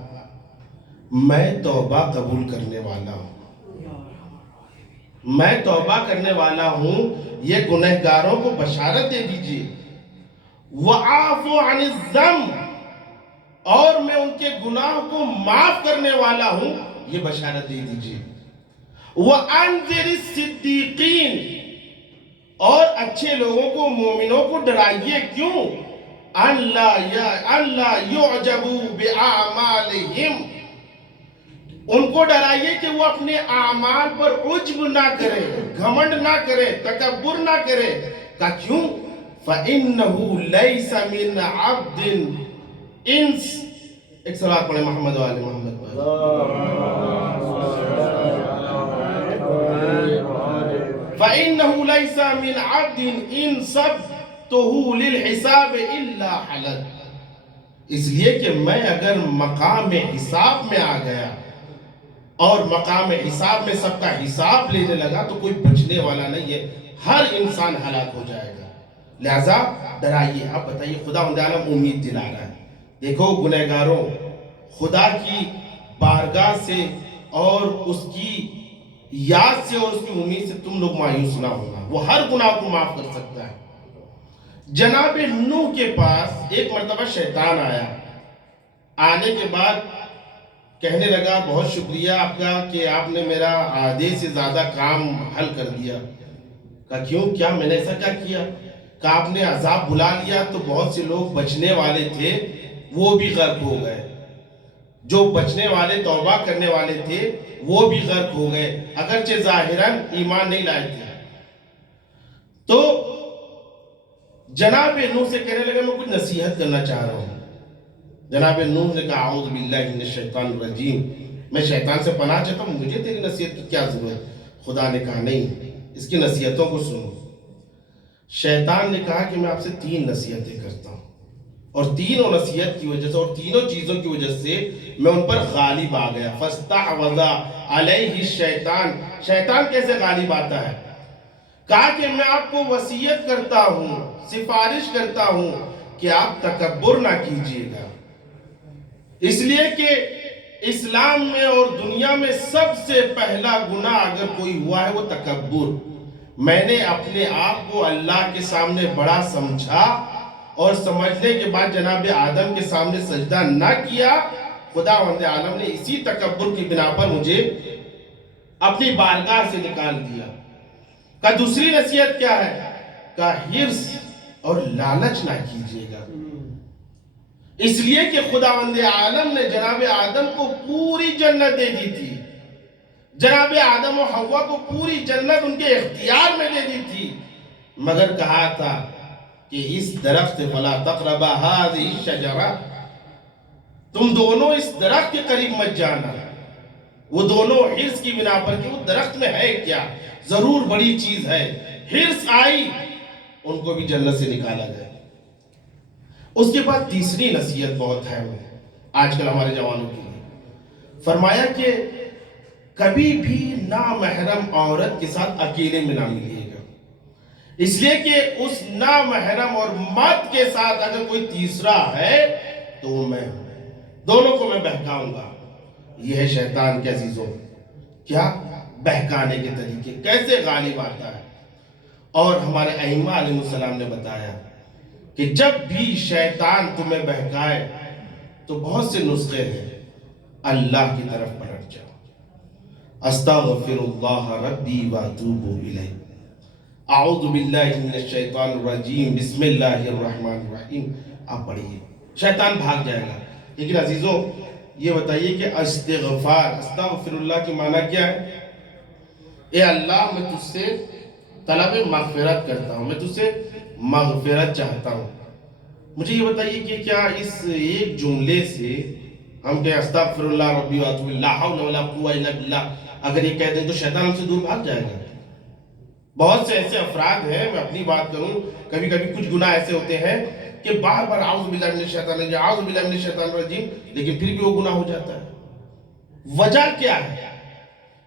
میں توبہ قبول کرنے والا ہوں، میں توبہ کرنے والا ہوں، یہ گنہگاروں کو بشارت دے دیجئے۔ وَعَافُ عَنِ الذَّنْبِ، اور میں ان کے گناہ کو معاف کرنے والا ہوں، یہ بشارت دے دیجئے۔ وَأَنذِرِ الصِّدِّيقِينَ، اور اچھے لوگوں کو، مومنوں کو ڈرائیے۔ کیوں؟ اللہ یعجبوا بأعمالہم، ان کو ڈرائیے کہ وہ اپنے اعمال پر عجب نہ کرے، گھمنڈ نہ کرے، تکبر نہ کرے. کہ کیوں؟ فَإِنَّهُ لَيْسَ مِنْ عَبْدٍ انس. ایک صلوات پڑھیں محمد و آل محمد پر. فَإِنَّهُ لَيْسَ مِنْ عَبْدٍ إِنْ سَبْتُهُ لِلْحِسَابِ إِلَّا حَلَتْ. اس لیے کہ میں اگر مقام حساب میں آ گیا اور مقام حساب میں سب کا حساب لینے لگا تو کوئی بچنے والا نہیں ہے، ہر انسان ہلاک ہو جائے گا. لہذا ڈرائیے. اب بتائیے، خدا عالم امید دلا رہا ہے. دیکھو گنہگاروں، خدا کی بارگاہ سے اور اس کی یاد سے اور اس کی امید سے تم لوگ مایوس نہ ہونا. وہ ہر گناہ کو معاف کر سکتا ہے. جناب نوح کے پاس ایک مرتبہ شیطان آیا. آنے کے بعد کہنے لگا بہت شکریہ آپ کا کہ آپ نے میرا آدھے سے زیادہ کام حل کر دیا. کہا کیوں؟ کیا میں نے ایسا کیا کیا؟ کہا آپ نے عذاب بلا لیا تو بہت سے لوگ بچنے والے تھے وہ بھی غرق ہو گئے. جو بچنے والے توبہ کرنے والے تھے وہ بھی غرق ہو گئے، اگرچہ ظاہراً ایمان نہیں لائے تھے. تو جناب نوح سے کہنے لگا میں کچھ نصیحت کرنا چاہ رہا ہوں. جناب نوح نے کہا اعوذ باللہ من الشیطان الرجیم، میں شیطان سے پناہ چاہتا ہوں، مجھے تیری نصیحت کی کیا ضرورت. خدا نے کہا نہیں، اس کی نصیحتوں کو سنو. شیطان نے کہا کہ میں آپ سے 3 نصیحتیں کرتا ہوں اور تینوں نصیحت کی وجہ سے اور تینوں چیزوں کی وجہ سے میں ان پر غالب آ گیا. فاستحوذ علیہ الشیطان. شیطان کیسے غالب آتا ہے؟ کہا کہ میں آپ کو وصیت کرتا ہوں، سفارش کرتا ہوں کہ آپ تکبر نہ کیجیے گا. اس لیے کہ اسلام میں اور دنیا میں سب سے پہلا گناہ اگر کوئی ہوا ہے وہ تکبر. میں نے اپنے آپ کو اللہ کے سامنے بڑا سمجھا اور سمجھنے کے بعد جناب آدم کے سامنے سجدہ نہ کیا. خداوند عالم نے اسی تکبر کی بنا پر مجھے اپنی بارگاہ سے نکال دیا. کہ دوسری نصیحت کیا ہے؟ کہ حرص اور لالچ نہ کیجیے گا. اس لیے کہ خداوند عالم نے جناب آدم کو پوری جنت دے دی تھی. جناب آدم و حوا کو پوری جنت ان کے اختیار میں دے دی تھی، مگر کہا تھا کہ اس درخت فلا تقربا هذه الشجرہ، تم دونوں اس درخت کے قریب مت جانا. وہ دونوں حرص کی بنا پر کہ وہ درخت میں ہے کیا، ضرور بڑی چیز ہے. حرص آئی، ان کو بھی جنت سے نکالا گیا. اس کے بعد تیسری نصیحت بہت اہم ہے آج کل ہمارے جوانوں کے لیے. فرمایا کہ کبھی بھی نامحرم عورت کے ساتھ اکیلے میں نہ ملیے گا. اس لیے کہ اس نامحرم اور مرد کے ساتھ اگر کوئی تیسرا ہے تو وہ میں ہوں، دونوں کو میں بہکاؤں گا. یہ ہے شیطان کے عزیزوں، کیا بہکانے کے طریقے، کیسے غالب آتا ہے. اور ہمارے ائمہ علیہ السلام نے بتایا کہ جب بھی شیطان تمہیں بہکائے تو بہت سے نسخے ہیں. اللہ کی طرف پلٹ جاؤ. استغفر اللہ ربی واتوب الیہ. اعوذ باللہ من الشیطان الرجیم، بسم اللہ الرحمن الرحیم. آپ پڑھیے، شیطان بھاگ جائے گا. لیکن عزیزوں یہ بتائیے کہ استغفر اللہ کی معنی کیا ہے؟ اے اللہ میں تجھ سے طلب مغفرت کرتا ہوں، میں تجھ سے مغفرت چاہتا ہوں. مجھے یہ بتائیے کہ کیا اس ایک جملے سے ہم کہ استغفر اللہ ربی واتوب الیہ، لا حول ولا قوۃ الا باللہ، اگر یہ کہہ دیں تو شیطان ہم سے دور بھاگ جائے گا؟ بہت سے ایسے افراد ہیں، میں اپنی بات کروں، کبھی کبھی کچھ گناہ ایسے ہوتے ہیں کہ بار بار اعوذ باللہ من الشیطان الرجیم، اعوذ باللہ من الشیطان الرجیم، لیکن پھر بھی وہ گناہ ہو جاتا ہے. وجہ کیا ہے؟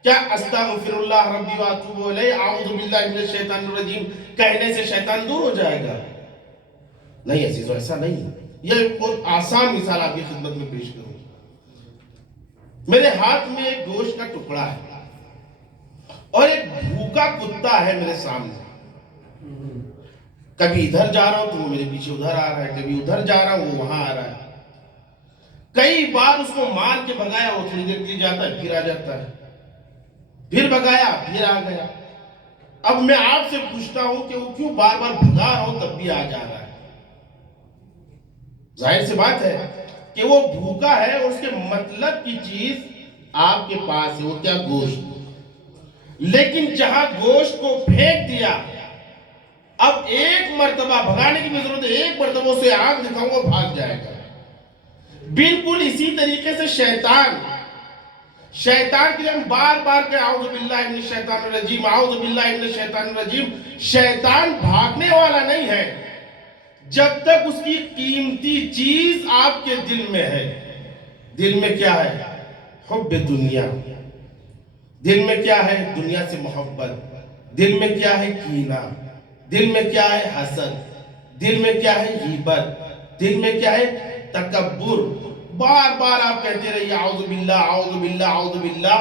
کیا استغفر اللہ ربی واتوب الیہ، اعوذ باللہ من الشیطان الرجیم کہنے سے شیطان دور ہو جائے گا؟ نہیں عزیزو، ایسا نہیں. یہ بہت آسان مثال آپ کی خدمت میں پیش کروں. میرے ہاتھ میں ایک گوشت کا ٹکڑا ہے اور ایک بھوکا کتا ہے میرے سامنے. کبھی ادھر جا رہا ہوں تو وہ میرے پیچھے ادھر آ رہا ہے، کبھی ادھر جا رہا ہوں وہ وہاں آ رہا ہے. کئی بار اس کو مار کے بھگایا، وہ تھوڑی دیر کے لیے جاتا ہے پھر آ جاتا ہے، پھر بھگایا پھر آ گیا. اب میں آپ سے پوچھتا ہوں کہ وہ کیوں بار بار بھگا رہا ہوں تب بھی آ جا رہا ہے؟ ظاہر سی بات ہے کہ وہ بھوکا ہے اور اس کے مطلب کی چیز آپ کے پاس ہے، وہ کیا؟ گوشت۔ لیکن جہاں گوشت کو پھینک دیا، اب ایک مرتبہ بھگانے کی بھی ضرورت ہے، ایک مرتبہ اسے آنکھ دکھاؤں وہ بھاگ جائے گا۔ بالکل اسی طریقے سے شیطان کی جب بار بار کہ اعوذ باللہ من الشیطان الرجیم، اعوذ باللہ من الشیطان الرجیم، شیطان بھاگنے والا نہیں ہے جب تک اس کی قیمتی چیز آپ کے دل میں ہے۔ دل میں کیا ہے؟ حب دنیا۔ دل میں کیا ہے؟ دنیا سے محبت۔ دل میں کیا ہے؟ کینہ۔ دل میں کیا ہے؟ حسد۔ دل میں کیا ہے؟ غیبت۔ دل میں کیا ہے؟ تکبر۔ بار بار آپ کہتے رہیے اعوذ باللہ اعوذ باللہ اعوذ باللہ۔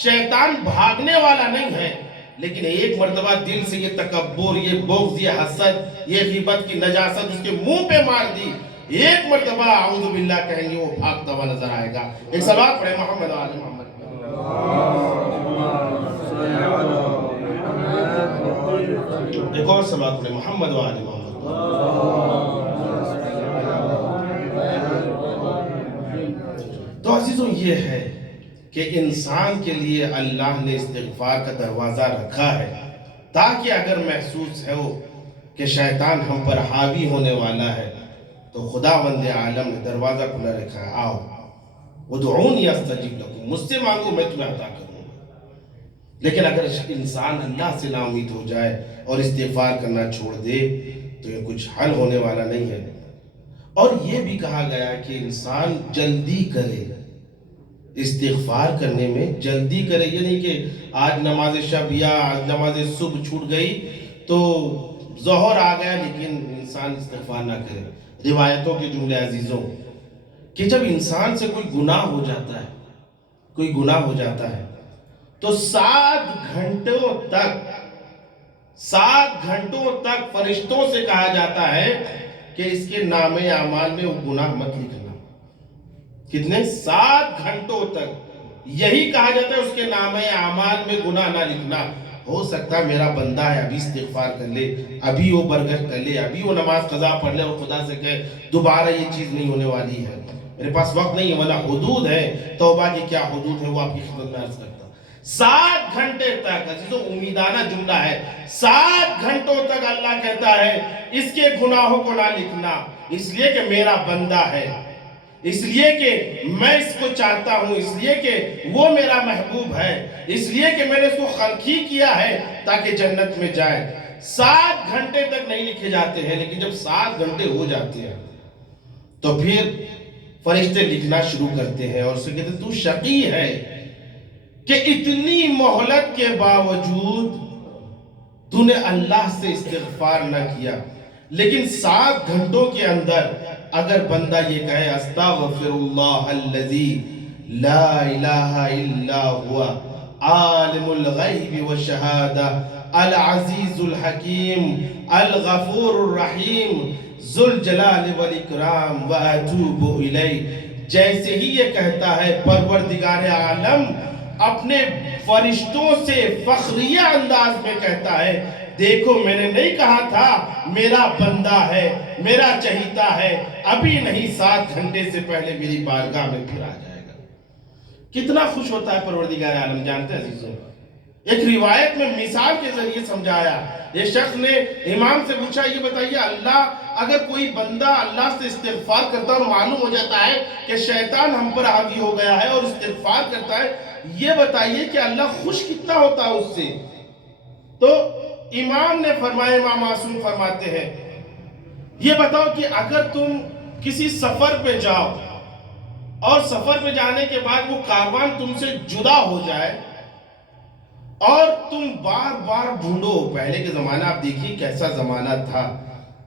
شیطان بھاگنے والا نہیں ہے، لیکن ایک مرتبہ دل سے یہ تکبر، یہ بغض، یہ حسد، یہ غیبت کی نجاست اس کے منہ پہ مار دی، ایک مرتبہ اعوذ باللہ کہیں گے وہ بھاگتا ہوا نظر آئے گا۔ ایک صلوات پڑھے محمد و آل محمد۔ ایک اور صلوات پڑھے محمد و آل محمد۔ تو عزیزوں یہ ہے کہ انسان کے لیے اللہ نے استغفار کا دروازہ رکھا ہے، تاکہ اگر محسوس ہے کہ شیطان ہم پر حاوی ہونے والا ہے تو خداوند عالم نے دروازہ کھلا رکھا ہے، آؤ ادعونی استجب لکم، مجھ سے مانگو میں تمہیں عطا کروں گا۔ لیکن اگر انسان اللہ سے نا امید ہو جائے اور استغفار کرنا چھوڑ دے تو یہ کچھ حل ہونے والا نہیں ہے۔ اور یہ بھی کہا گیا کہ انسان جلدی کرے، استغفار کرنے میں جلدی کرے، یہ نہیں کہ آج نماز شب یا آج نماز صبح چھوٹ گئی تو ظہر آ گیا لیکن انسان استغفار نہ کرے۔ روایتوں کے جملے عزیزوں کہ جب انسان سے کوئی گناہ ہو جاتا ہے، کوئی گناہ ہو جاتا ہے تو 7 گھنٹوں تک فرشتوں سے کہا جاتا ہے کہ اس کے نامے اعمال میں وہ گناہ مت لکھنا۔ کتنے؟ 7 گھنٹوں تک یہی کہا جاتا ہے اس کے نامے اعمال میں گناہ نہ لکھنا۔ ہو سکتا ہے میرا بندہ ہے، ابھی استغفار کر لے، ابھی وہ برگشت کر لے، ابھی وہ نماز قضا پڑھ لے اور خدا سے کہے دوبارہ یہ چیز نہیں ہونے والی ہے، میرے پاس وقت نہیں ہے، ورنہ حدود ہے توبہ کی، کیا حدود ہے وہ آپ کی خدمت میں عرض کرتا ہوں۔ 7 گھنٹے تک، عزیزوں امیدانہ جملہ ہے، 7 گھنٹوں تک اللہ کہتا ہے اس کے گناہوں کو نہ لکھنا، اس لیے کہ میرا بندہ ہے، اس لیے کہ میں اس کو چاہتا ہوں، اس لیے کہ وہ میرا محبوب ہے، اس لیے کہ میں نے اس کو خلق ہی کیا ہے تاکہ جنت میں جائے۔ 7 گھنٹے تک نہیں لکھے جاتے ہیں، لیکن جب 7 گھنٹے ہو جاتے ہیں تو پھر فرشتے لکھنا شروع کرتے ہیں اور اسے کہتے ہیں تو شقی ہے کہ اتنی مہلت کے باوجود تو نے اللہ سے استغفار نہ کیا۔ لیکن 7 گھنٹوں کے اندر اگر بندہ یہ کہے استغفر اللہ الذی لا الہ الا ہوا عالم الغیب والشہادہ العزیز الحکیم الغفور الرحیم ذو الجلال والاکرام واتوب الیہ، جیسے ہی یہ کہتا ہے پروردگار عالم اپنے فرشتوں سے فخریہ انداز میں کہتا ہے دیکھو میں نے نہیں کہا تھا میرا بندہ ہے، میرا چہیتا ہے، ابھی نہیں 7 گھنٹے سے پہلے میری بارگاہ میں پھر آ جائے گا۔ کتنا خوش ہوتا ہے پروردگار عالم، جانتے ہیں عزیزوں؟ ایک روایت میں مثال کے ذریعے سمجھایا، یہ شخص نے امام سے پوچھا یہ بتائیے اللہ اگر کوئی بندہ اللہ سے استغفار کرتا ہے اور معلوم ہو جاتا ہے کہ شیطان ہم پر حاوی ہو گیا ہے اور استغفار کرتا ہے، یہ بتائیے کہ اللہ خوش کتنا ہوتا ہے اس سے؟ تو امام نے فرمایا، امام معصوم فرماتے ہیں یہ بتاؤ کہ اگر تم کسی سفر پہ جاؤ اور سفر پہ جانے کے بعد وہ کاروان تم سے جدا ہو جائے اور تم بار بار ڈھونڈو، پہلے کے زمانہ آپ دیکھیے کیسا زمانہ تھا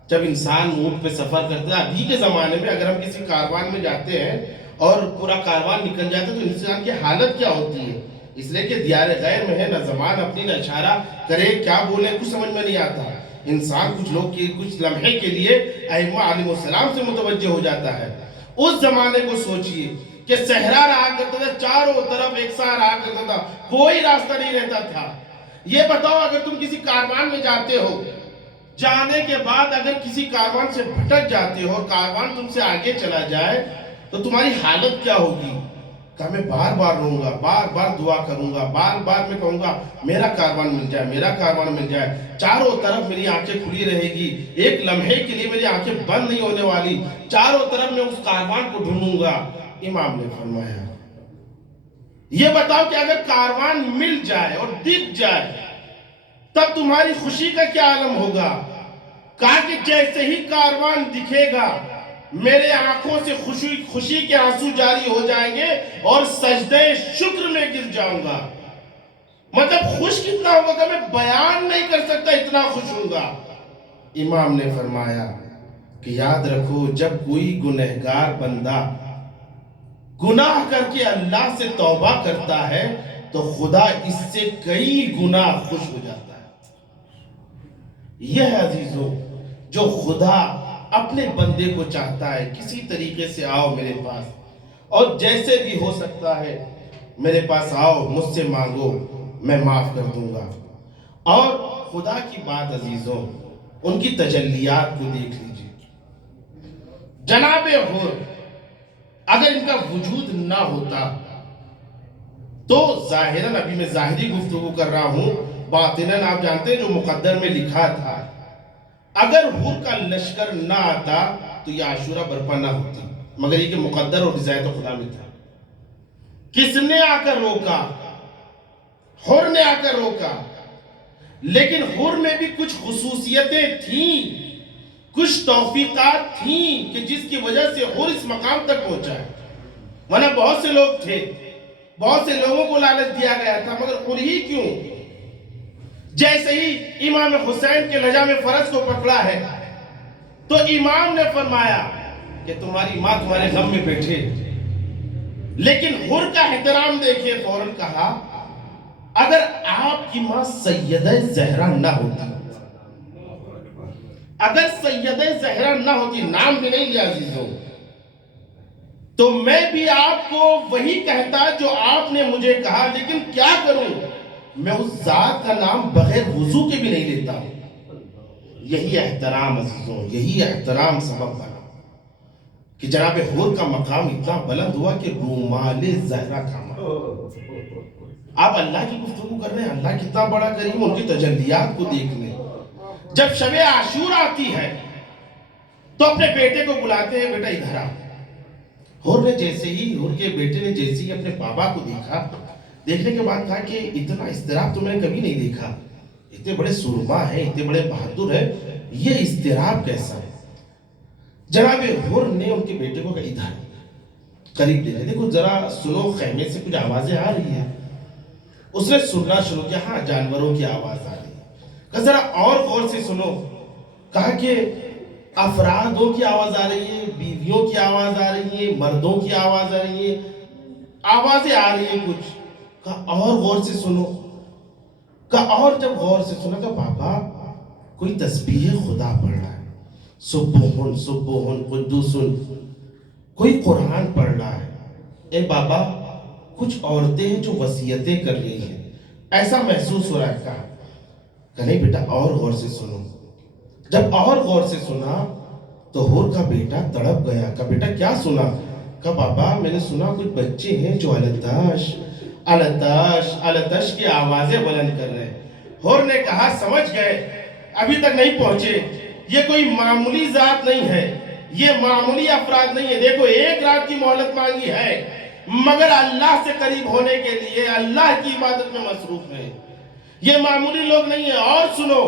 جب انسان اونٹ پہ سفر کرتا ہے، ابھی کے زمانے میں اگر ہم کسی کاروان میں جاتے ہیں اور پورا کاروان نکل جاتا ہے تو انسان کی حالت کیا ہوتی ہے؟ اس لیے کہ دیار غیر میں ہے، نہ زبان اپنی نہ اشارہ کرے، کیا بولے کچھ سمجھ میں نہیں آتا، انسان کچھ لوگ کی کچھ لمحے کے لیے ائمہ علیہ السلام سے متوجہ ہو جاتا ہے۔ اس زمانے کو سوچئے کہ صحرا رہا کرتا تھا، چاروں طرف ایک ساتھ رہا کرتا تھا، کوئی راستہ نہیں رہتا تھا۔ یہ بتاؤ اگر تم کسی کاروان میں جاتے ہو جانے کے بعد اگر کسی کاروان سے بھٹک جاتے ہو اور کاروان تم سے آگے چلا جائے تو تمہاری حالت کیا ہوگی؟ کہا میں بار بار رہوں گا، بار بار دعا کروں گا، بار بار میں کہوں گا میرا کاروان مل جائے، میرا کاروان مل جائے، چاروں طرف میری آنکھیں کھلی رہے گی، ایک لمحے کے لیے میری آنکھیں بند نہیں ہونے والی، چاروں طرف میں اس کاروان کو ڈھونڈوں گا۔ امام نے فرمایا یہ بتاؤ کہ اگر کاروان مل جائے اور دکھ جائے تب تمہاری خوشی کا کیا عالم ہوگا؟ کہا کہ جیسے ہی کاروان دکھے گا میرے آنکھوں سے خوشی کے آنسو جاری ہو جائیں گے اور سجدے شکر میں گر جاؤں گا۔ مطلب خوش کتنا ہوگا کہ میں بیان نہیں کر سکتا، اتنا خوش ہوں گا۔ امام نے فرمایا کہ یاد رکھو جب کوئی گنہگار بندہ گناہ کر کے اللہ سے توبہ کرتا ہے تو خدا اس سے کئی گنا خوش ہو جاتا ہے۔ یہ ہے عزیزوں جو خدا اپنے بندے کو چاہتا ہے، کسی طریقے سے آؤ میرے پاس اور جیسے بھی ہو سکتا ہے میرے پاس آؤ، مجھ سے مانگو، میں معاف کر دوں گا۔ اور خدا کی بات عزیزوں، ان کی تجلیات کو دیکھ لیجئے۔ جناب حور اگر ان کا وجود نہ ہوتا تو ظاہراً، ابھی میں ظاہری گفتگو کر رہا ہوں، باطناً آپ جانتے ہیں جو مقدر میں لکھا تھا، اگر حور کا لشکر نہ آتا تو یہ عاشورہ برپا نہ ہوتی، مگر یہ کہ مقدر اور رضایت خدا میں تھا۔ کس نے آ کر روکا؟ حور نے آ کر روکا، لیکن حور میں بھی کچھ خصوصیتیں تھیں، کچھ توفیقات تھیں کہ جس کی وجہ سے حور اس مقام تک پہنچا ہے۔ ورنہ بہت سے لوگ تھے، بہت سے لوگوں کو لالچ دیا گیا تھا، مگر حور ہی کیوں؟ جیسے ہی امام حسین کے لجام فرض کو پکڑا ہے تو امام نے فرمایا کہ تمہاری ماں تمہارے غم میں بیٹھے، لیکن حور کا احترام دیکھیں، فوراً کہا اگر آپ کی ماں سیدہ زہرا نہ ہوتی، اگر سیدہ زہرا نہ ہوتی، نام بھی نہیں لیا عزیزوں، تو میں بھی آپ کو وہی کہتا جو آپ نے مجھے کہا، لیکن کیا کروں، میں اس ذات کا نام بغیر وضو کے بھی نہیں لیتا ہوں۔ یہی احترام عزیزوں، یہی احترام سبب بنا کہ جناب حور کا مقام اتنا بلند ہوا کہ رومال زہرا تھاما۔ آپ اللہ کی گفتگو کر رہے ہیں، اللہ کتنا بڑا کریم، ان کی تجلیات کو دیکھنے۔ جب شب عاشور آتی ہے تو اپنے بیٹے کو بلاتے ہیں، بیٹا ادھر آ۔ حور نے جیسے ہی، حور کے بیٹے نے جیسے ہی اپنے بابا کو دیکھا، دیکھنے کے بعد کہا کہ اتنا اضطراب تو میں نے کبھی نہیں دیکھا، اتنے بڑے سرما ہیں، اتنے بڑے بہادر ہیں، یہ اضطراب کیسا ہے؟ جناب حور نے ان کے بیٹے کو کہا ادھر قریب لے لے، دیکھو ذرا سنو، خیمے سے کچھ آوازیں آ رہی ہیں۔ اس نے سننا شروع کیا، ہاں جانوروں کی آواز آ رہی ہے۔ کہا ذرا اور غور سے سنو، کہا کہ افرادوں کی آواز آ رہی ہے، بیویوں کی آواز آ رہی ہے، مردوں کی آواز آ رہی ہے، آوازیں آ رہی ہیں کچھ۔ کہا اور غور سے سنو، کہا اور جب غور سے سنا، کہا بابا کوئی تسبیح خدا پڑھ رہا ہے، سبحان سبحان قدوس، کوئی قرآن پڑھ رہا ہے۔ اے بابا کچھ عورتیں ہیں جو وصیتیں کر رہی ہیں، ایسا محسوس ہو رہا ہے۔ کہا نہیں بیٹا اور غور سے سنو۔ جب اور غور سے سنا تو حور کا بیٹا تڑپ گیا۔ کہا بیٹا کیا سنا؟ کہا بابا میں نے سنا کچھ بچے ہیں جو التاش التاش التش کی آوازیں بلند کر رہے ہیں۔ حور نے کہا سمجھ گئے، ابھی تک نہیں پہنچے، یہ کوئی معمولی ذات نہیں ہے، یہ معمولی افراد نہیں ہے۔ دیکھو ایک رات کی مہلت مانگی ہے، مگر اللہ سے قریب ہونے کے لیے اللہ کی عبادت میں مصروف ہیں، یہ معمولی لوگ نہیں ہیں۔ اور سنو،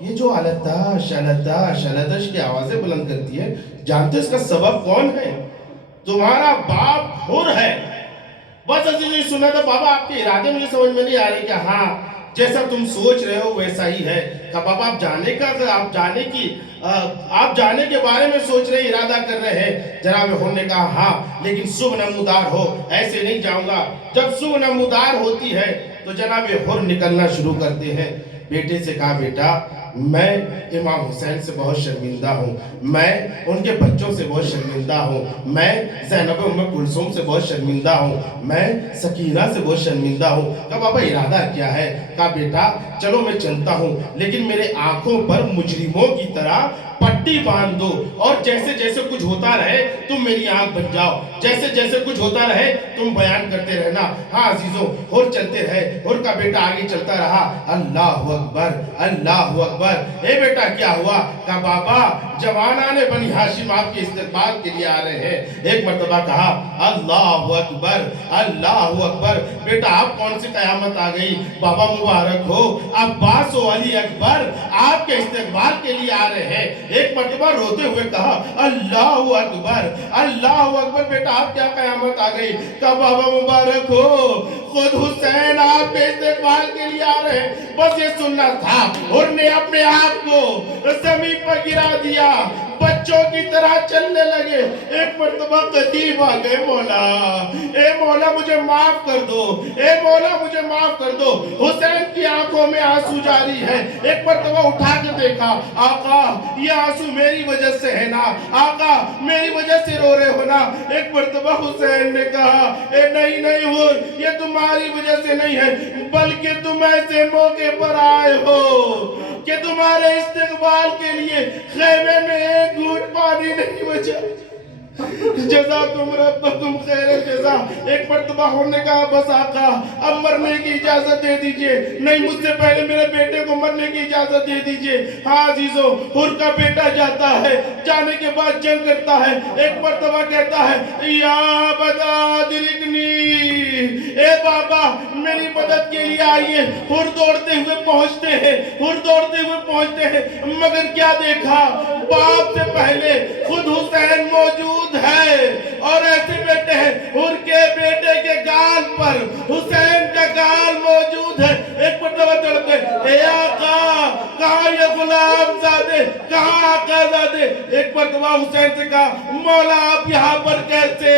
یہ جو التاش التاش التش کی آوازیں بلند کرتی ہے، جانتے اس کا سبب کون ہے؟ تمہارا باپ حور ہے۔ بس عزیزی سنا تھا بابا آپ کے ارادے مجھے سمجھ میں نہیں آ رہی، کہ ہاں جیسا تم سوچ رہے ہو ویسا ہی ہے۔ کہ بابا آپ جانے کے بارے میں سوچ رہے، ارادہ کر رہے ہیں۔ جناب حور نے کہا ہاں، لیکن صبح نمودار ہو، ایسے نہیں جاؤں گا۔ جب صبح نمودار ہوتی ہے تو جناب حور نکلنا شروع کرتے ہیں۔ بیٹے سے کہا بیٹا میں امام حسین سے بہت شرمندہ ہوں، میں ان کے بچوں سے بہت شرمندہ ہوں، میں زینب ام کلثوم سے بہت شرمندہ ہوں، میں سکینہ سے بہت شرمندہ ہوں۔ کہا بابا ارادہ کیا ہے؟ کہا بیٹا چلو میں چلتا ہوں، لیکن میرے آنکھوں پر مجرموں کی طرح پٹی باندھ دو، اور جیسے جیسے کچھ ہوتا رہے تم میری آنکھ بن جاؤ، جیسے جیسے کچھ ہوتا رہے تم بیان کرتے رہنا۔ ہاں عزیزوں، اور چلتے رہے، اور کا بیٹا آگے چلتا رہا۔ اللہ اکبر، اللہ اکبر۔ اے بیٹا کیا ہوا؟ کہا بابا جوانان بنی ہاشم آپ کے استقبال کے لیے آ رہے ہیں۔ ایک مرتبہ کہا اللہ اکبر، اللہ اکبر۔ بیٹا آپ کون سی قیامت آ گئی؟ بابا مبارک ہو، عباس و علی اکبر آپ کے استقبال کے لیے آ رہے ہیں۔ ایک مرتبہ روتے ہوئے کہا اللہ اکبر، اللہ اکبر۔ بیٹا آپ کیا قیامت آ گئی؟ کہا بابا مبارک ہو، خود حسین آپ کے استقبال کے لیے آ رہے ہیں۔ بس یہ سننا تھا، اور نے اپنے آپ کو زمین پر گرا دیا، بچوں کی طرح چلنے لگے۔ ایک مرتبہ قریب آ گئے، مولا اے مولا مجھے معاف کر دو، اے مولا مجھے معاف کر دو۔ حسین کی آنکھوں میں آنسو جاری ہے۔ ایک مرتبہ اٹھا کے دیکھا، آقا یہ آنسو میری وجہ سے ہے نا، آقا میری وجہ سے رو رہے ہو نا۔ ایک مرتبہ حسین نے کہا اے نہیں نہیں ہو، یہ تمہاری وجہ سے نہیں ہے، بلکہ تم ایسے موقع پر آئے ہو کہ تمہارے استقبال کے لیے خیمے میں ایک گھونٹ پانی نہیں بچا۔ جزاکم ربکم خیر جزا۔ ایک مرتبہ انہوں نے کہا بس آقا اب مرنے کی اجازت دے دیجئے، نہیں مجھ سے پہلے میرے بیٹے کو مرنے کی اجازت دے دیجئے۔ ہاں عزیزوں، حر کا بیٹا جاتا ہے، جانے کے بعد جنگ کرتا ہے۔ ایک مرتبہ کہتا ہے یا بدا درکنی، اے بابا میری مدد کے لیے آئیے۔ حر دوڑتے ہوئے پہنچتے ہیں، حر دوڑتے ہوئے پہنچتے ہیں، مگر کیا دیکھا؟ باپ سے پہلے خود حسین موجود ہے، اور ایسے بیٹے ہیں حر کے بیٹے کے گال پر حسین کا گال موجود ہے۔ ایک مرتبہ تڑپ گئے، اے آقا کہاں یہ غلام زادے، کہاں آقا زادے؟ ایک مرتبہ حسین سے کہا مولا آپ یہاں پر کیسے؟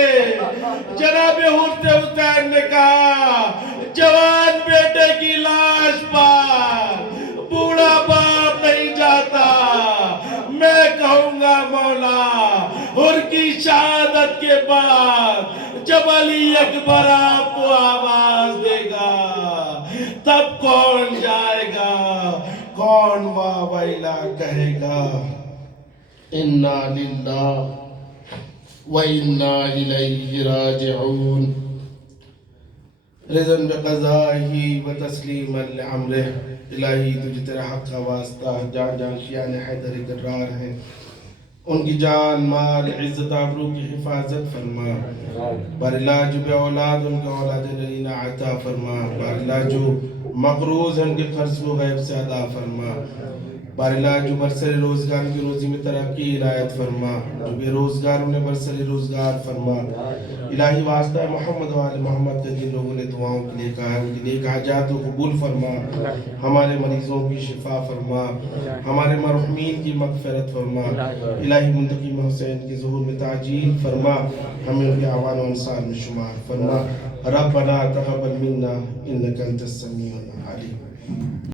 جناب حر سے حسین نے کہا جوان بیٹے کی لاش پر بوڑھا باپ نہیں جاتا، میں کہوں گا مولا حر کی شہادت کے بعد جب علی اکبر آپ کو آواز دے گا تب کون جائے گا، کون واہ ویلا کہے گا؟ انا للہ و انا الیہ راجعون۔ رضاً بقضائہ و تسلیما لعمرہ۔ الہی تجھ تیرا حق کا واسطہ، جان جان شیان حیدر کرار ہیں، ان کی جان مال عزت آبرو کی حفاظت فرما۔ بار اللہ جو بے اولاد ان کے اولاد نرینہ عطا فرما۔ بار اللہ جو مقروض ہیں ان کے قرض کو غیب سے ادا فرما۔ بار اللہ جو برسر روزگار کی روزی میں ترقی عنایت فرما، جو بے روزگار انہیں برسر روزگار فرما۔ الہی واسطہ محمد و آل محمد کے جن لوگوں نے دعاؤں کے لیے کہا ہے ان کے لیے حاجات کو قبول فرما، ہمارے مریضوں کی شفا فرما، ہمارے مرحومین کی مغفرت فرما۔ الہی منتقم حسین کی ظہور میں تعجیل فرما، ہمیں ان کے اعوان و انصار میں شمار فرما۔ ربنا تقبل منا انک انت السمیع العلیم۔